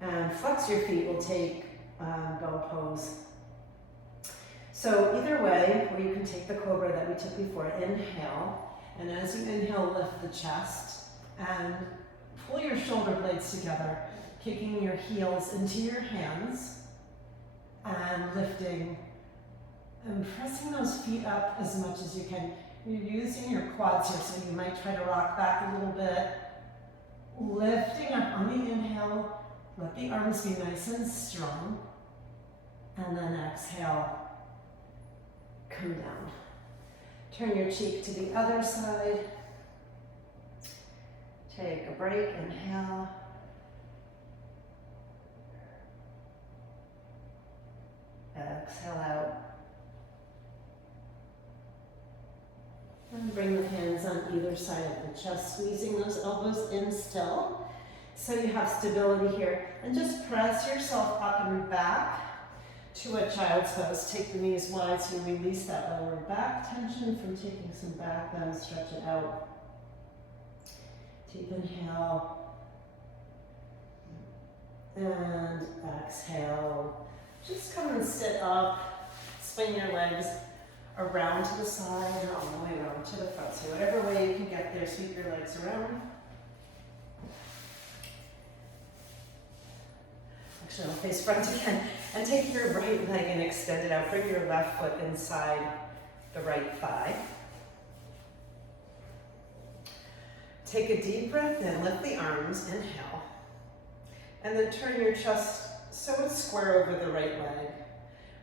and flex your feet, we'll take bow pose. So either way, or you can take the cobra that we took before, inhale, and as you inhale, lift the chest and pull your shoulder blades together, kicking your heels into your hands and lifting and pressing those feet up as much as you can. You're using your quads here, so you might try to rock back a little bit. Lifting up on the inhale, let the arms be nice and strong. And then exhale, come down. Turn your cheek to the other side. Take a break, inhale. Exhale out. And bring the hands on either side of the chest, squeezing those elbows in still. So you have stability here. And just press yourself up and back to a child's pose. Take the knees wide so you release that lower back tension from taking some back bend, stretch it out. Deep inhale. And exhale. Just come and sit up. Swing your legs around to the side and all the way around to the front. So whatever way you can get there, sweep your legs around. Actually, I'll face front again. And take your right leg and extend it out. Bring your left foot inside the right thigh. Take a deep breath in, lift the arms, inhale. And then turn your chest so it's square over the right leg.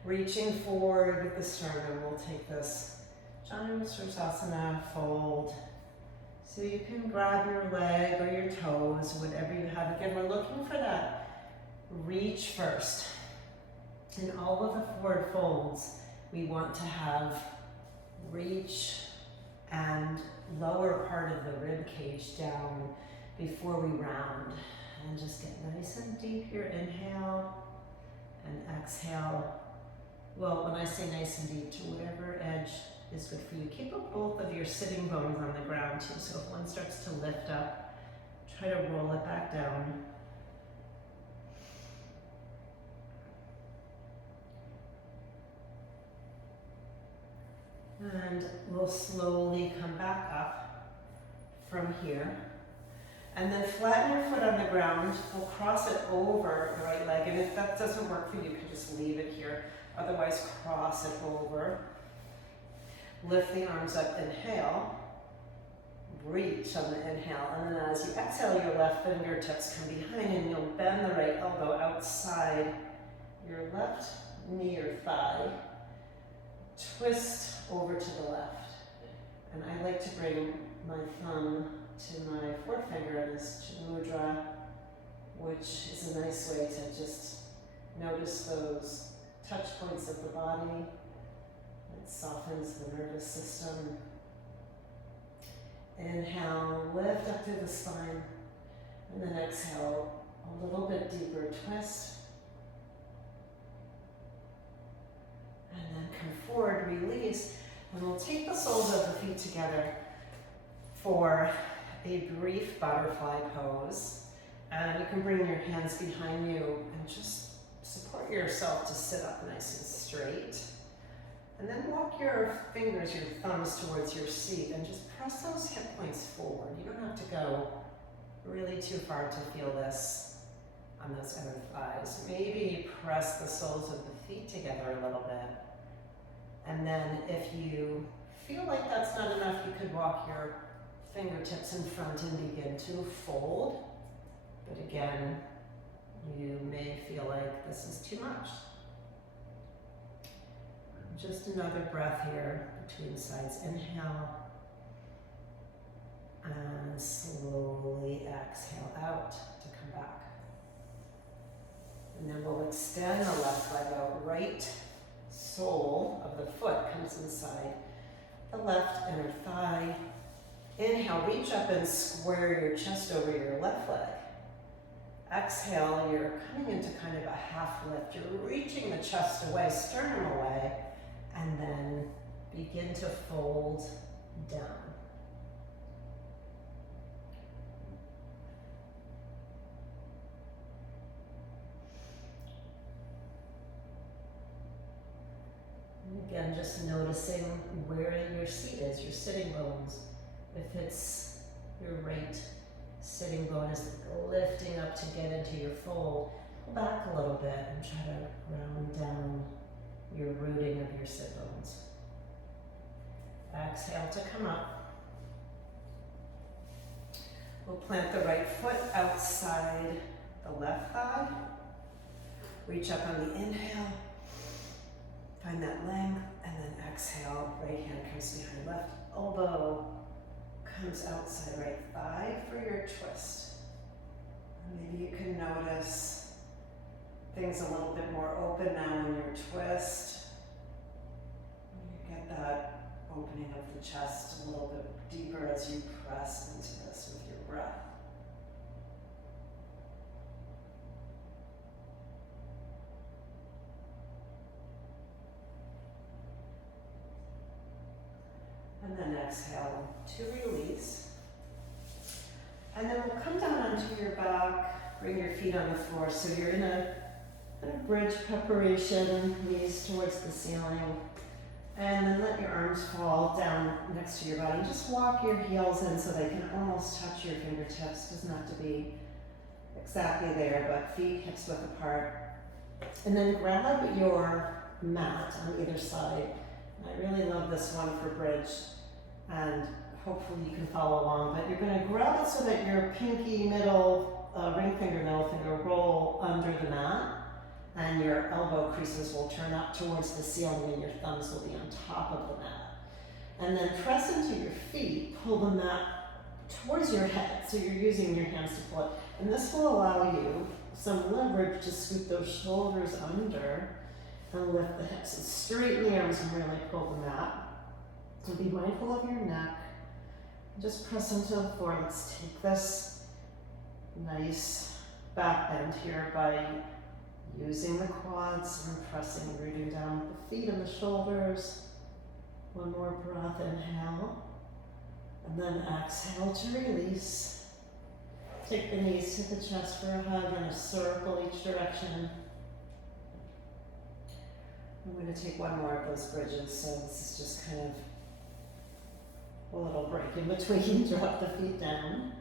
Reaching forward with the sternum, we'll take this Janusrasana fold. So you can grab your leg or your toes, whatever you have. Again, we're looking for that reach first. In all of the forward folds, we want to have reach and lower part of the rib cage down before we round. And just get nice and deep here. Inhale and exhale. Well, when I say nice and deep, to whatever edge is good for you. Keep up both of your sitting bones on the ground too. So if one starts to lift up, try to roll it back down. And we'll slowly come back up from here. And then flatten your foot on the ground. We'll cross it over the right leg. And if that doesn't work for you, you can just leave it here. Otherwise, cross it over. Lift the arms up, inhale. Reach on the inhale. And then as you exhale, your left fingertips come behind and you'll bend the right elbow outside your left knee or thigh. Twist over to the left. And I like to bring my thumb to my forefinger in this mudra, which is a nice way to just notice those touch points of the body. It softens the nervous system. Inhale, lift up through the spine, and then exhale, a little bit deeper twist. And then come forward, release, and we'll take the soles of the feet together for a brief butterfly pose. And you can bring your hands behind you and just support yourself to sit up nice and straight. And then walk your fingers, your thumbs towards your seat and just press those hip points forward. You don't have to go really too far to feel this on those inner thighs. Maybe press the soles of the feet together a little bit. And then if you feel like that's not enough, you could walk your fingertips in front and begin to fold. But again, you may feel like this is too much. Just another breath here between sides. Inhale and slowly exhale out to come back. And then we'll extend the left leg out. Right sole of the foot comes inside the left inner thigh. Inhale, reach up and square your chest over your left leg. Exhale, you're coming into kind of a half lift. You're reaching the chest away, sternum away, and then begin to fold down. And again, just noticing where your seat is, your sitting bones. If it's your right sitting bone is lifting up to get into your fold, pull back a little bit and try to round down your rooting of your sit bones. Exhale to come up. We'll plant the right foot outside the left thigh. Reach up on the inhale. Find that length, and then exhale. Right hand comes behind left elbow, comes outside right thigh for your twist. Maybe you can notice things a little bit more open now in your twist. You get that opening of the chest a little bit deeper as you press into this with your breath. And then exhale to release. And then we'll come down onto your back, bring your feet on the floor. So you're in a bridge preparation, knees towards the ceiling. And then let your arms fall down next to your body. Just walk your heels in so they can almost touch your fingertips. Doesn't have to be exactly there, but feet hips width apart. And then grab your mat on either side. I really love this one for bridge, and hopefully you can follow along, but you're going to grab it so that your pinky, middle, ring finger, middle finger roll under the mat, and your elbow creases will turn up towards the ceiling and your thumbs will be on top of the mat. And then press into your feet, pull the mat towards your head, so you're using your hands to pull it. And this will allow you some leverage to scoop those shoulders under and lift the hips. And straighten the arms and really pull the mat. And be mindful of your neck. Just press into the floor. Let's take this nice back bend here by using the quads and pressing, rooting down with the feet and the shoulders. One more breath, inhale. And then exhale to release. Take the knees to the chest for a hug and a circle each direction. I'm going to take one more of those bridges, so this is just kind of a little break in between. Drop the feet down,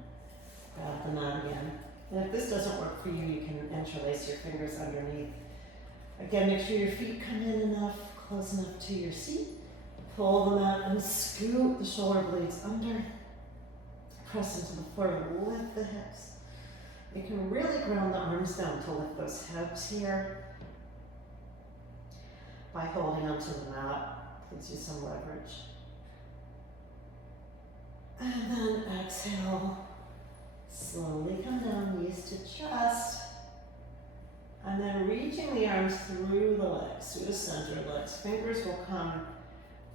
grab the mat again. And if this doesn't work for you, you can interlace your fingers underneath. Again, make sure your feet come in enough, close enough to your seat. Pull the mat and scoot the shoulder blades under. Press into the floor, lift the hips. You can really ground the arms down to lift those hips here. By holding onto the mat, gives you some leverage. And then exhale. Slowly come down, knees to chest. And then reaching the arms through the legs, through the center of the legs. Fingers will come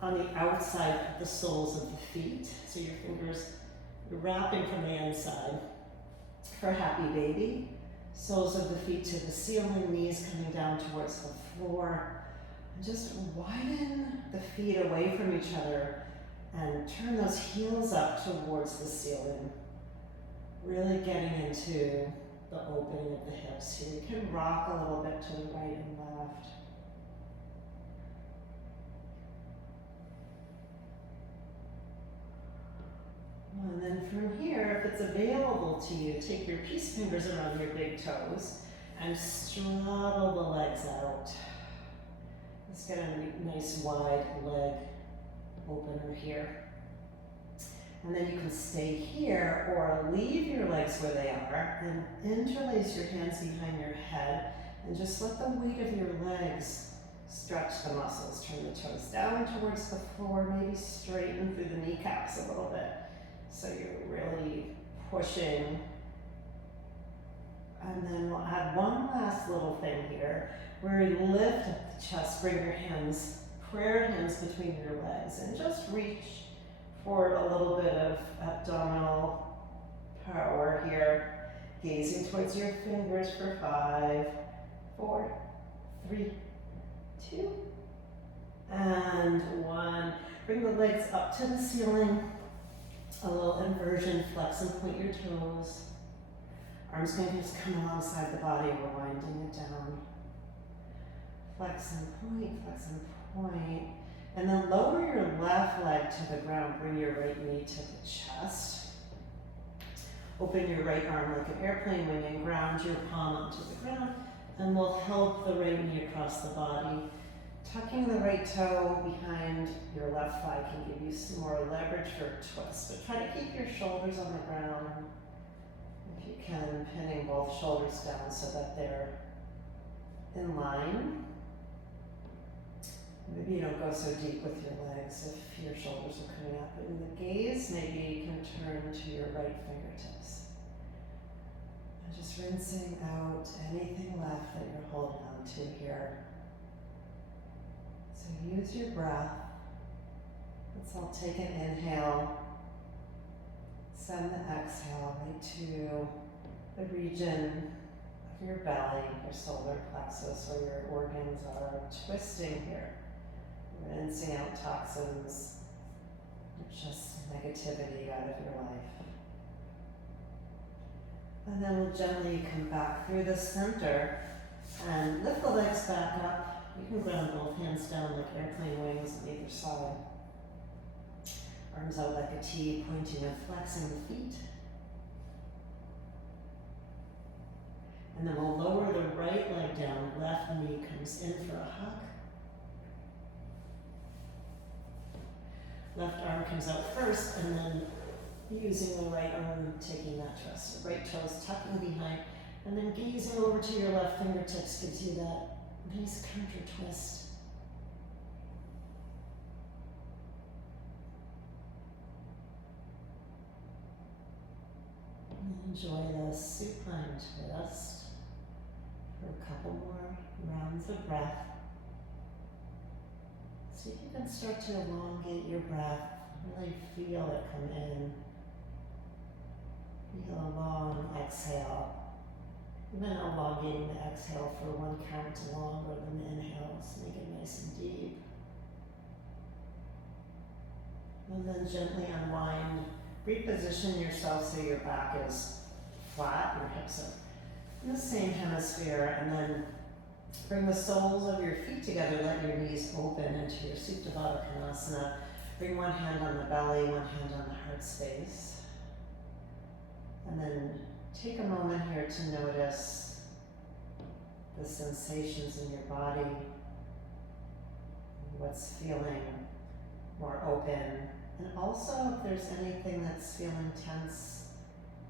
on the outside of the soles of the feet. So your fingers wrapping from the inside. For happy baby, soles of the feet to the ceiling, knees coming down towards the floor. And just widen the feet away from each other and turn those heels up towards the ceiling. Really getting into the opening of the hips here. You can rock a little bit to the right and left. And then from here, if it's available to you, take your peace fingers around your big toes and straddle the legs out. Let's get a nice wide leg opener here. And then you can stay here or leave your legs where they are and interlace your hands behind your head and just let the weight of your legs stretch the muscles. Turn the toes down towards the floor, maybe straighten through the kneecaps a little bit. So you're really pushing. And then we'll add one last little thing here where you lift up the chest, bring your hands, prayer hands between your legs, and just reach for a little bit of abdominal power here. Gazing towards your fingers for 5, 4, 3, 2, and 1. Bring the legs up to the ceiling. A little inversion, flex and point your toes. Arms going to just come alongside the body, we're winding it down. Flex and point. And then lower your left leg to the ground, bring your right knee to the chest. Open your right arm like an airplane wing and ground your palm onto the ground. And we'll help the right knee across the body. Tucking the right toe behind your left thigh can give you some more leverage for a twist. So try to keep your shoulders on the ground. If you can, pinning both shoulders down so that they're in line. Maybe you don't go so deep with your legs if your shoulders are coming up. But in the gaze, maybe you can turn to your right fingertips. And just rinsing out anything left that you're holding on to here. So use your breath. Let's all take an inhale. Send the exhale right to the region of your belly, your solar plexus, where your organs are twisting here. Rinsing out toxins, just negativity out of your life. And then we'll gently come back through the center and lift the legs back up. You can ground both hands down like airplane wings on either side. Arms out like a T, pointing and flexing the feet. And then we'll lower the right leg down, left knee comes in for a hug. Left arm comes out first, and then using the right arm, taking that twist. Right toes tucking behind, and then gazing over to your left fingertips gives you that nice counter twist. And enjoy the supine twist for a couple more rounds of breath. See if you can start to elongate your breath, really feel it come in. Feel a long exhale. Even elongating the exhale for one count longer than the inhales, make it nice and deep. And then gently unwind, reposition yourself so your back is flat, your hips are in the same hemisphere, and then bring the soles of your feet together, let your knees open into your Supta Baddha Konasana. Bring one hand on the belly, one hand on the heart space. And then take a moment here to notice the sensations in your body, what's feeling more open, and also if there's anything that's feeling tense,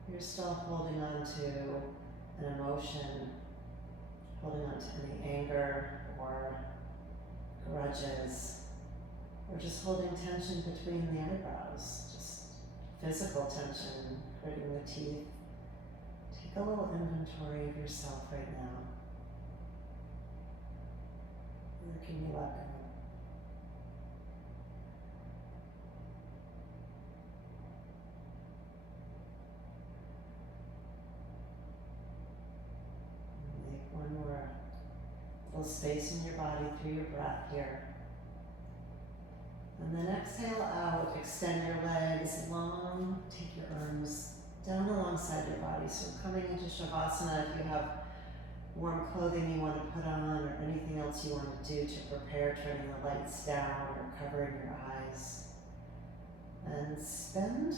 you're still holding on to an emotion, holding on to any anger or grudges, or just holding tension between the eyebrows, just physical tension, gritting the teeth. Take a little inventory of yourself right now. Where can you let go? One more little space in your body through your breath here. And then exhale out, extend your legs long, take your arms down alongside your body. So coming into Shavasana, if you have warm clothing you want to put on or anything else you want to do to prepare, turning the lights down or covering your eyes. And spend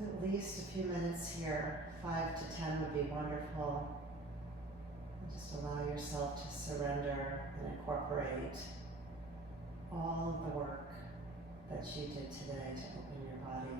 at least a few minutes here, 5 to 10 would be wonderful. Just allow yourself to surrender and incorporate all of the work that you did today to open your body.